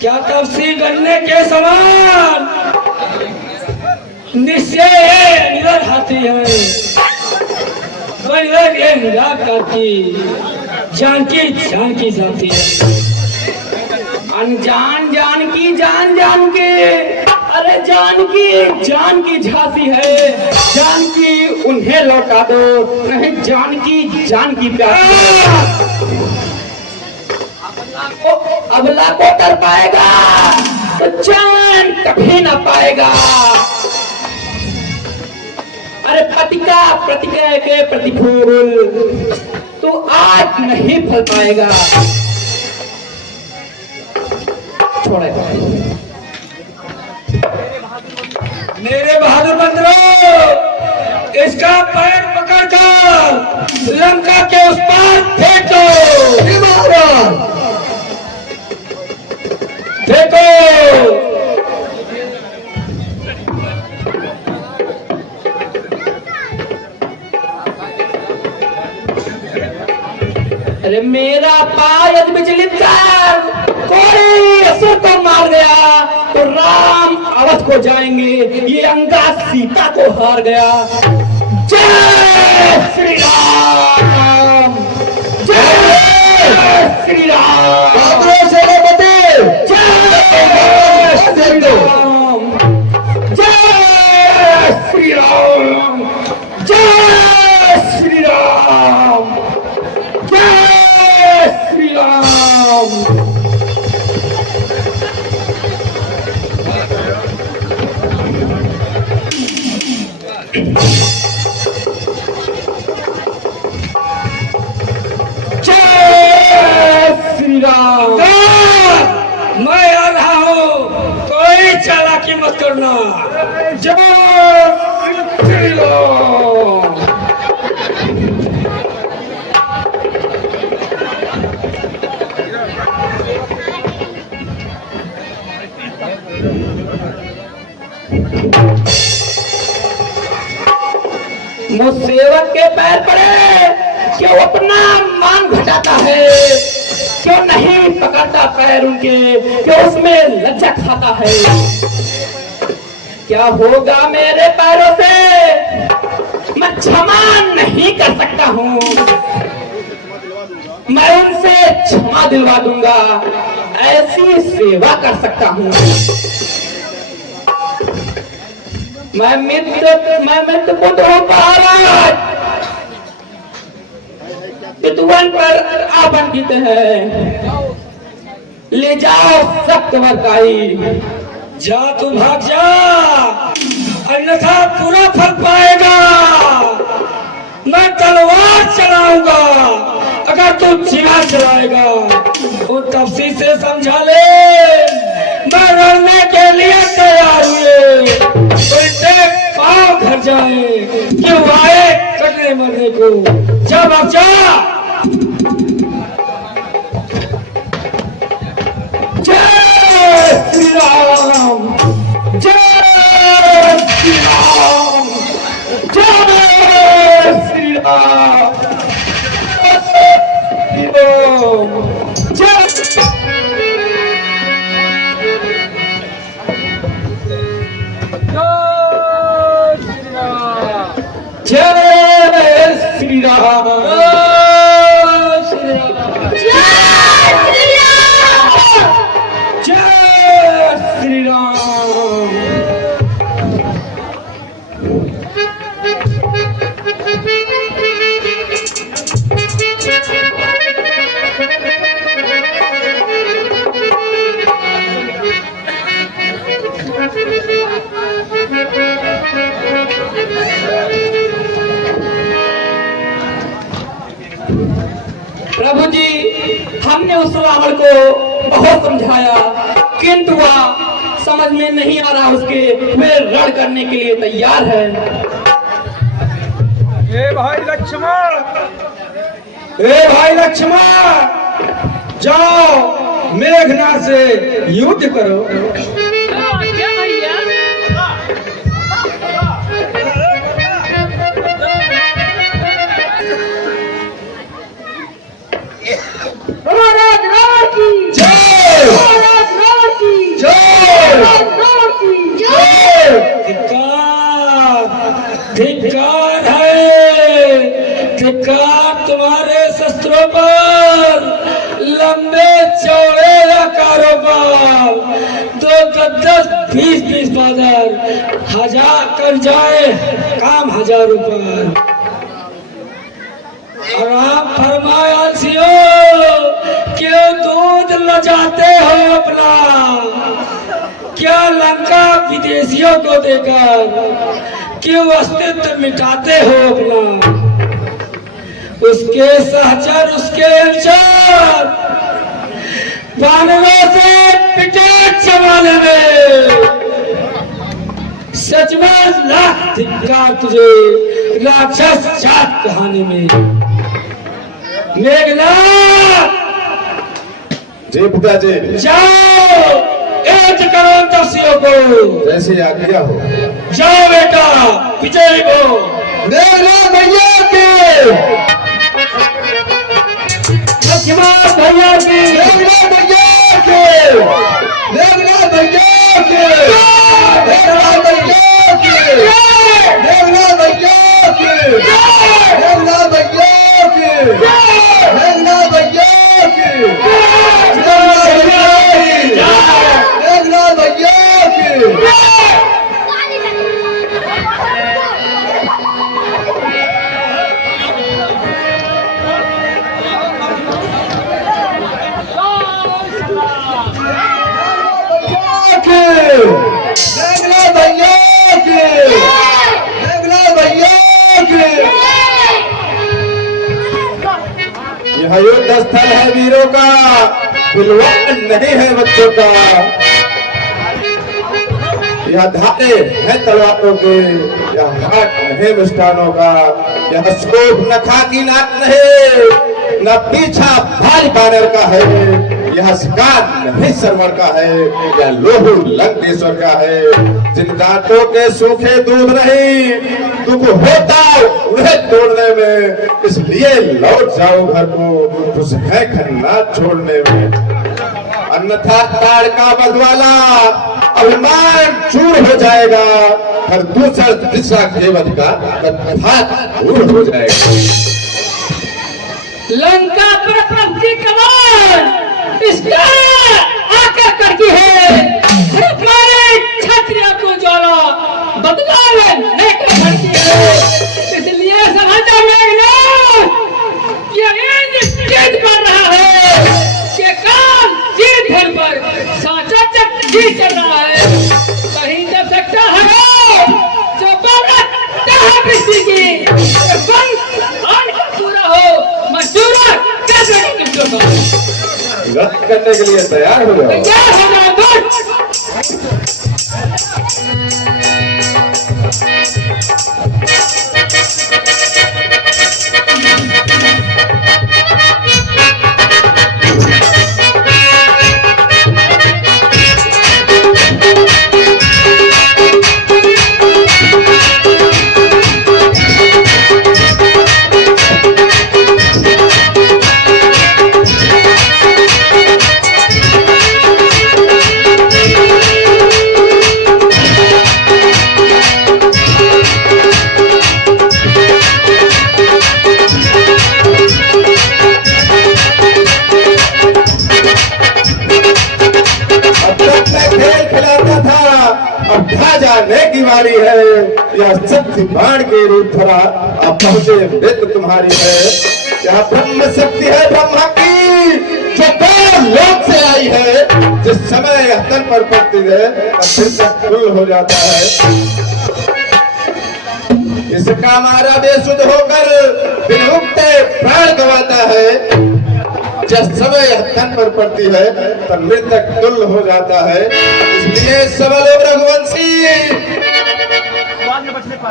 क्या तपसी गन्ने के समान निश्चय निधर हाथी है। ये निराक करती जानकी जानकी जाती है। अनजान जानकी जान जान के, अरे जानकी जानकी झांसी है। जानकी उन्हें लौटा दो, नहीं जानकी जानकी प्यासी है। अबला को कर पाएगा तो जान कभी ना पाएगा। अरे पतिका प्रतिज्ञा के प्रतिकूल तो आज नहीं फल पाएगा। छोड़े मेरे बहादुर बंदरों, इसका पैर पकड़कर लंका के उस पार फेंक दो। गया तो राम अवध को जाएंगे, ये अंगद सीता को हार गया। जय श्री राम, जय श्री राम, जय श्री राम, जय श्री राम, जय श्री राम, जय श्री राम। जय श्री राम। मैं आ रहा हूँ, कोई चालाकी मत करना। जय श्री राम। मुझ सेवक के पैर पड़े, क्यों अपना मान घटाता है, क्यों नहीं पकड़ता पैर उनके, क्यों उसमें लज्जा खाता है। क्या होगा मेरे पैरों से, मैं क्षमा नहीं कर सकता हूँ, मैं उनसे क्षमा दिलवा दूंगा, ऐसी सेवा कर सकता हूँ। मैं मित्र पुत्र हूँ महाराज, पितुवन पर आपन जीते हैं, ले जाओ सख्त वर्काई। जा तू भाग जा, अन्यथा पूरा फल पाएगा। मैं तलवार चलाऊंगा, अगर तू चिरा चलाएगा तो तफसील से समझा ले। मैं लड़ने के लिए तैयार हुए, उल्टे पाँव घर जाए, क्यों आए कटने मरने को। जा भाग जा। जय श्री राम, जय श्री राम, जय श्री राम, जय श्री राम, जय श्री राम। प्रभु जी, हमने उस रावण को बहुत समझाया, किंतु वह समझ में नहीं आ रहा उसके, वे रण करने के लिए तैयार है। ए भाई लक्ष्मण, ए भाई लक्ष्मण, जाओ मेघनाथ से युद्ध करो। धिक्कार है, धिक्कार तुम्हारे शस्त्रों पर, लंबे चौड़े आकारों पर, 2-10-20 बादल, 1000 कर जाए काम हजारों पर। और आप फरमाए आलसियो, क्यों दूध ल जाते हो अपना, क्या लंका विदेशियों को देकर क्यों अस्तित्व मिटाते हो अपना। उसके सहचर, उसके अनुसार बानरों से पिटे जमाने में, सच में लाख धिक्कार तुझे राक्षस जात कहानी में। मेघनाथ जी पिताजी, जाओ एज करो दस्युओं को, जैसे आज्ञा हो। जाओ बेटा, विजय को। मेघनाथ भैया के, लक्ष्मण भैया की, मेघनाथ भैया के, मेघनाथ यह युद्ध स्थल है वीरों का, बिलवान नहीं है बच्चों का। यह धारे है तलवारों के, यह हाथ नहीं मिष्ठानों का। यह स्कोप न खाकी नाक नहीं, न पीछा भारी बानर का है। यह शिकार नहीं सरवर का है, यह लोहू लंकेश्वर का है। जिन दांतों के सूखे दूध नहीं, दुख होता उन्हें तोड़ने में, इसलिए लौट जाओ घर को, खुश है खन्ना छोड़ने में। अन्यथा ताड़ का बदवाला अभिमान चूर हो जाएगा, हर दूसरा दिशा केवल का दूर हो जाएगा। लंका पर प्रभु कमान इसका आकर करती है, हमारे क्षत्रिय को ज्वाला बदला लेकर भरती है। इसलिए समझा ये जीत पड़ रहा है कि काम जीत भर पर साचा चक जीत चल रहा है। कहीं जब सकता है जो बात की पूरा हो मजदूरा कैसे तुम रद्द करने के लिए तैयार हो जाओ। क्या होगा जाने की बारी है। यह शक्ति बाण के रूप धरा, अब पहुंचे मृत्यु तुम्हारी है। यह ब्रह्म शक्ति है ब्रह्मा की, जो लोक से आई है। जिस समय यह तन पर पड़ती है फिर तक कुल हो जाता है। इसका मारा बेसुध होकर बिन उगते प्राण गवाता है। जिस समय यह तन पर पड़ती है तब मृतक तुल हो जाता है। इसलिए सब लोग रघुवंशी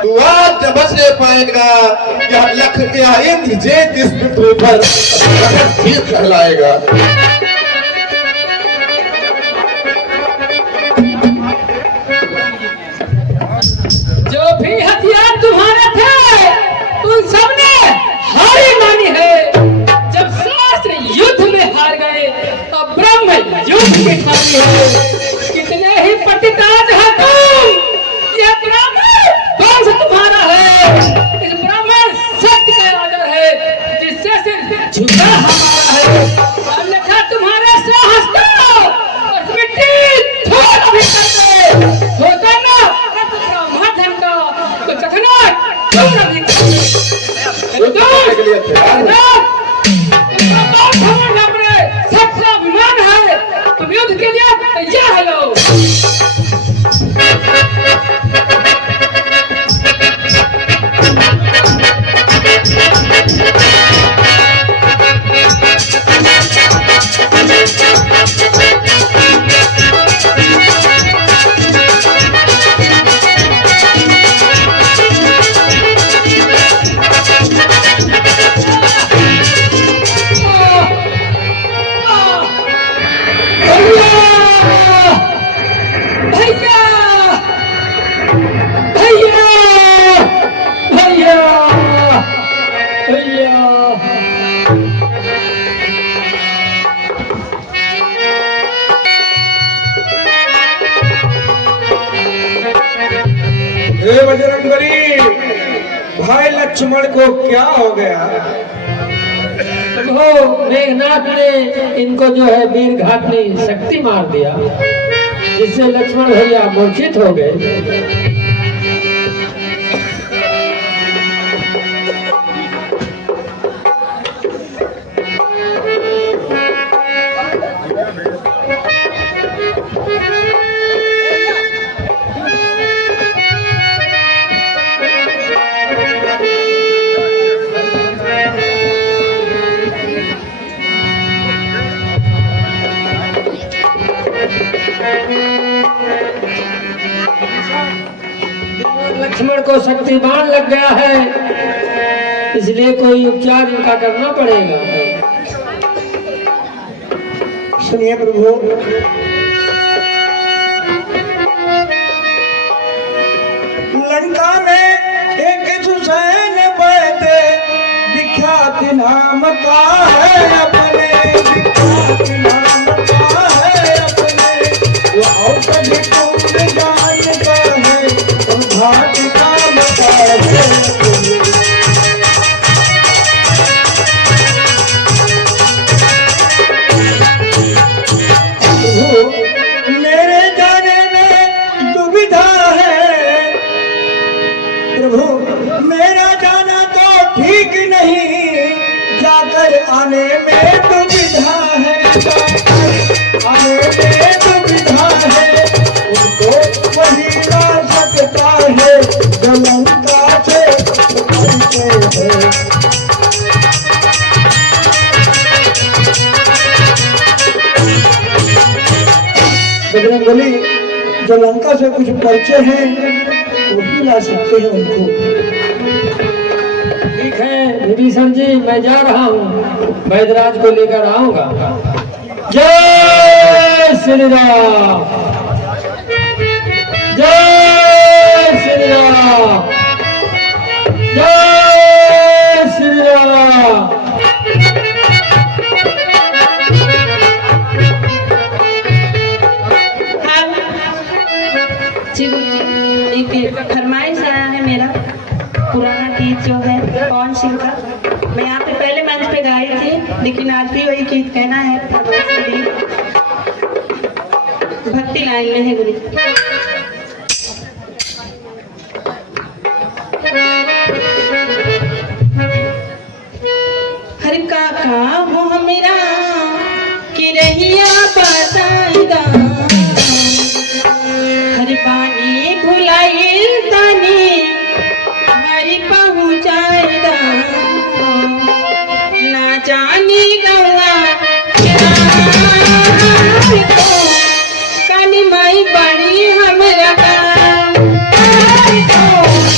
तू आज बचने पाएगा। यह लख यह इंद्र जेत इस पृथ्वी पर जीत कहलाएगा। जो भी हथियार तुम्हारे थे उन सब ने हारी मानी है। जब शास्त्र युद्ध में हार गए तो ब्रह्म युद्ध की ठानी है। कितने ही पतिताज है तुम, यह ब्राह्मण वंश तुम्हारा है। इस ब्राह्मण सत्य का आदर है जिससे सिर्फ झुका हमारा है। अन्यथा तुम्हारे सहस्त्र और मिट्टी थोड़ा भी करते होता ना ब्राह्मण का तो कथना थोड़ा भी सबका अभिमान है। तुम युद्ध के लिए तैयार हो। बजरंगबली, भाई लक्ष्मण को क्या हो गया? प्रभु मेघनाथ ने इनको जो है वीर घातनी शक्ति मार दिया, जिससे लक्ष्मण भैया मूर्छित हो गए। लक्ष्मण को शक्तिबाण लग गया है, इसलिए कोई उपचार इनका करना पड़ेगा। सुनिए प्रभु, लंका में एक सुसैन बैठे, विख्यात नाम का है अपने, विख्यात नाम का है अपने, वो औषधि तुम जानता है, तुम भाट काम का है अपने। प्रभु, मेरे जाने में दुविधा है, प्रभु मेरा जाना तो ठीक नहीं, जाकर आने में दुविधा है, जाकर आने में दुविधा है, उनको वही ला सकता है, जलंका से करते हैं। बजरंगबली, जो लंका से कुछ परिचय है वही ला सकते हैं उनको। ठीक है विभीषण जी, मैं जा रहा हूँ, वैदराज को लेकर आऊंगा। जय श्री राम, जय श्री राम, जय श्री राम। एक फरमाइश आया है मेरा, पुराना गीत जो है पवन सिंह का, मैं यहाँ पे पहले मंच पे गाई थी, लेकिन आज भी वही गीत कहना है। भक्ति लाइन में है गुरु। हर काका हो मेरा कि रहिया बताएगा, हर पानी भुलाई तानी हरी पहुँचाएगा, ना जानी गौआ काली माई बड़ी हमरा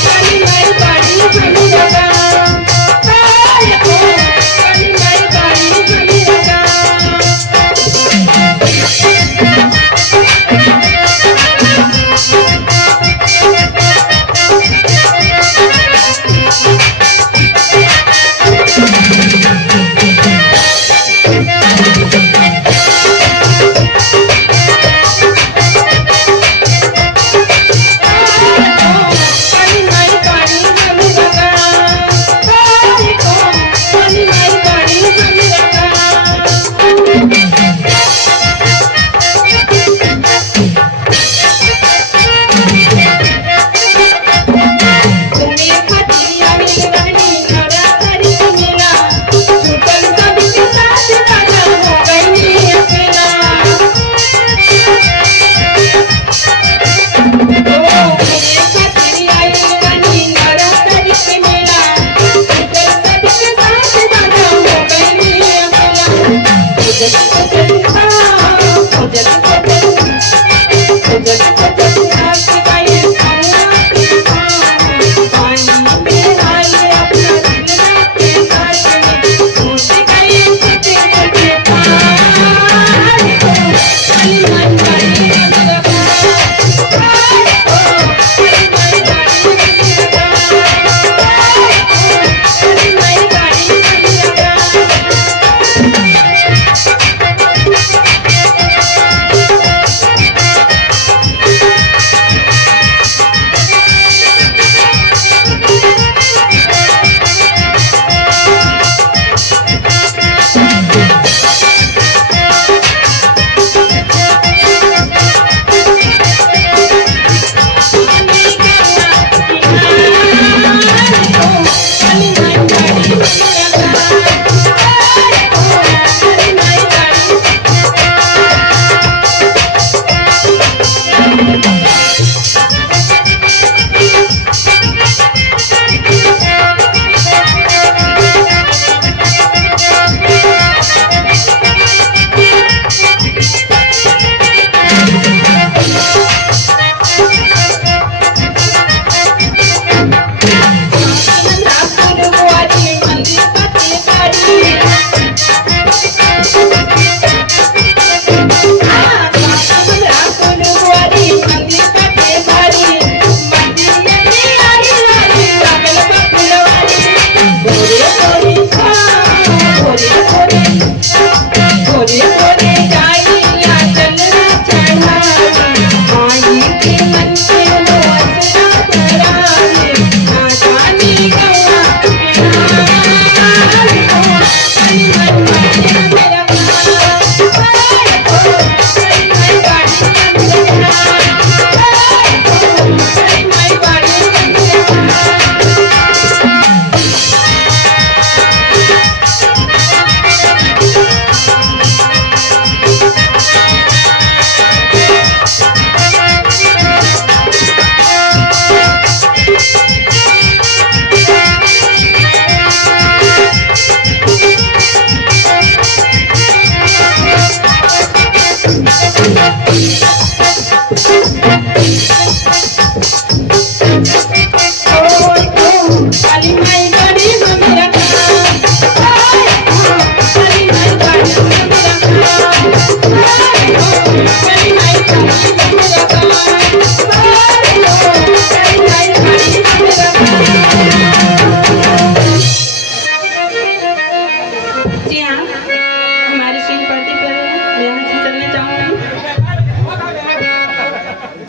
काली माई बड़ी हमरा काली माई बड़ी हमरा।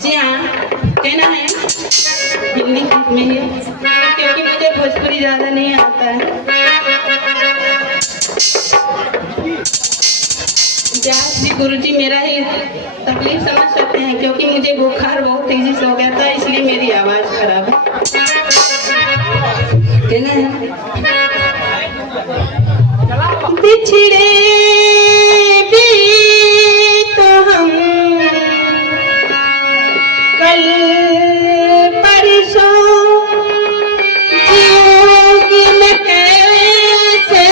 जी हाँ, कहना है हिंदी गीत में ही, क्योंकि मुझे भोजपुरी ज़्यादा नहीं आता है। व्यास जी गुरु जी मेरा ही तकलीफ समझ सकते हैं, क्योंकि मुझे बुखार बहुत तेजी से हो गया था, इसलिए मेरी आवाज़ खराब है। कहना है बिछड़े भी तो हम कल परसों जियोगी मैं कैसे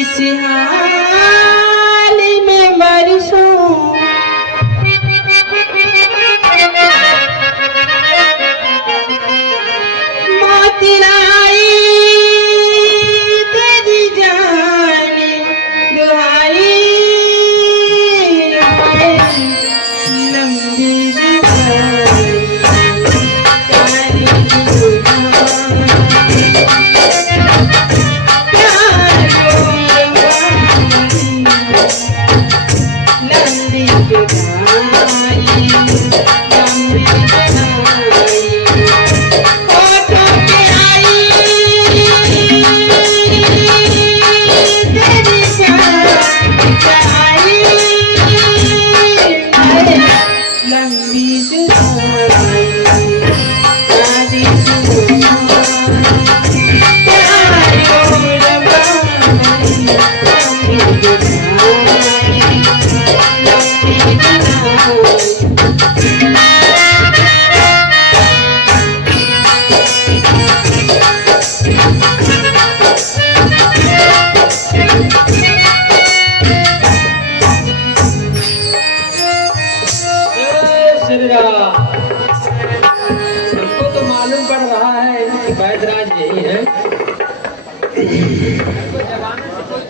इस हाल में बरसों। मोतिराई तेरी जान दुहाई लंबी जुबानी प्यारी जुबानी लंबी जुदाई लंबी जुदाई होठों पे आई तेरी चाई लंबी जुदाई शादी जुदाई प्यारी जुदाई लंबी जुदाई श्री राम। हमको तो मालूम पड़ रहा है कि वैदराज यही है।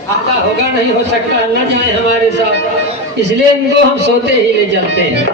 आता होगा, नहीं हो सकता न जाए हमारे साथ, इसलिए इनको हम सोते ही ले चलते हैं।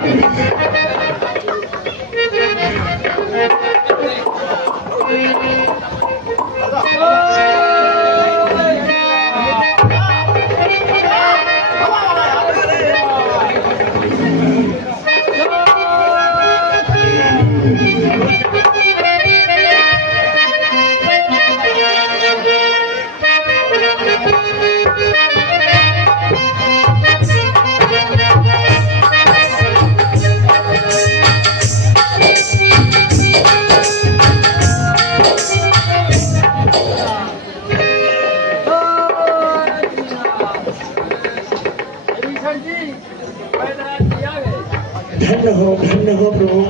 धन्य हो प्रभु,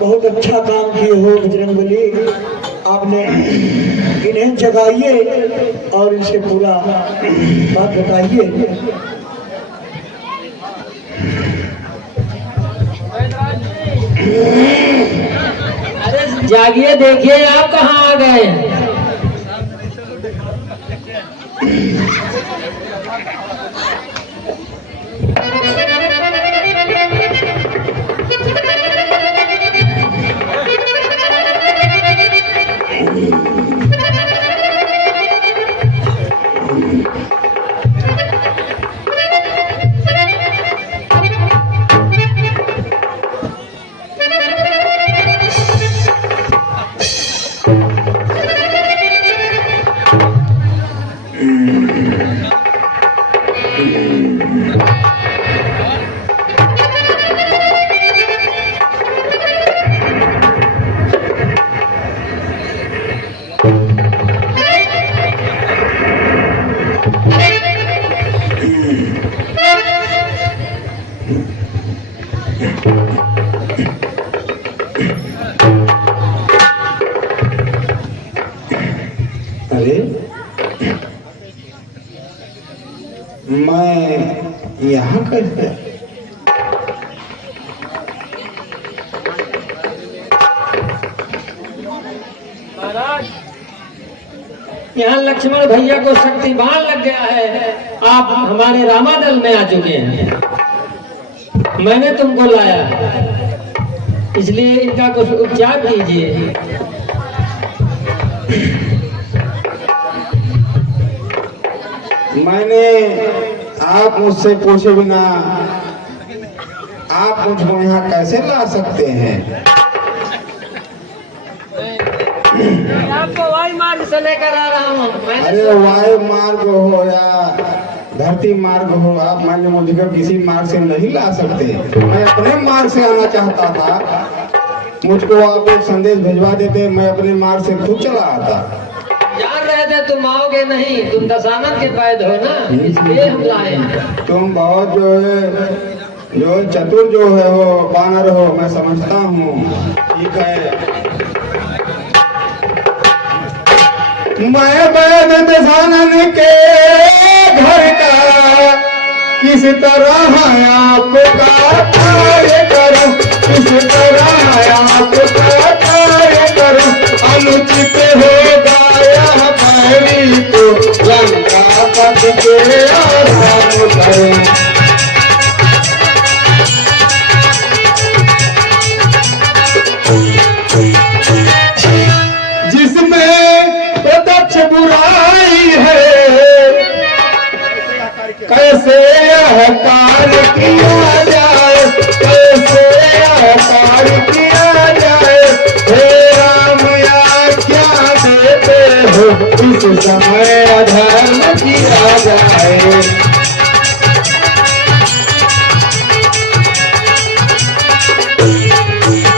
बहुत अच्छा काम किए हो बजरंगबली। आपने इन्हें जगाइए और इनसे पूरा बात बताइए। अरे जागिए, देखिए आप कहाँ आ गए। अरे मैं यहाँ कैसे? यहाँ लक्ष्मण भैया को शक्तिबाण लग गया है। आप हमारे रामादल में आ चुके हैं। मैंने तुमको लाया, इसलिए इनका कुछ उपचार कीजिए। मैंने आप मुझसे पूछे बिना आप मुझको यहाँ कैसे ला सकते हैं? आपको वायु मार्ग से लेकर आ रहा हूँ। अरे वायु मार्ग हो या धरती मार्ग हो, आप मैंने मुझको किसी मार्ग से नहीं ला सकते। मैं अपने मार्ग से आना चाहता था, मुझको आप एक संदेश भिजवा देते, मैं अपने मार्ग से खुद चला आता। जान रहे थे तुम आओगे नहीं, तुम दशानन के पैद हो ना, इसलिए हम लाए हैं। तुम बहुत जो चतुर जो है वो बानर हो, मैं समझता हूँ। ठीक है, मैं वैद दशानन के घर का किस तरह आपका कार्य करूं, किस तरह आपका कार्य करूं। अनुचित हो गया बैरी को लंका पद के आराम करूं। बुराई है कैसे यह कार्य किया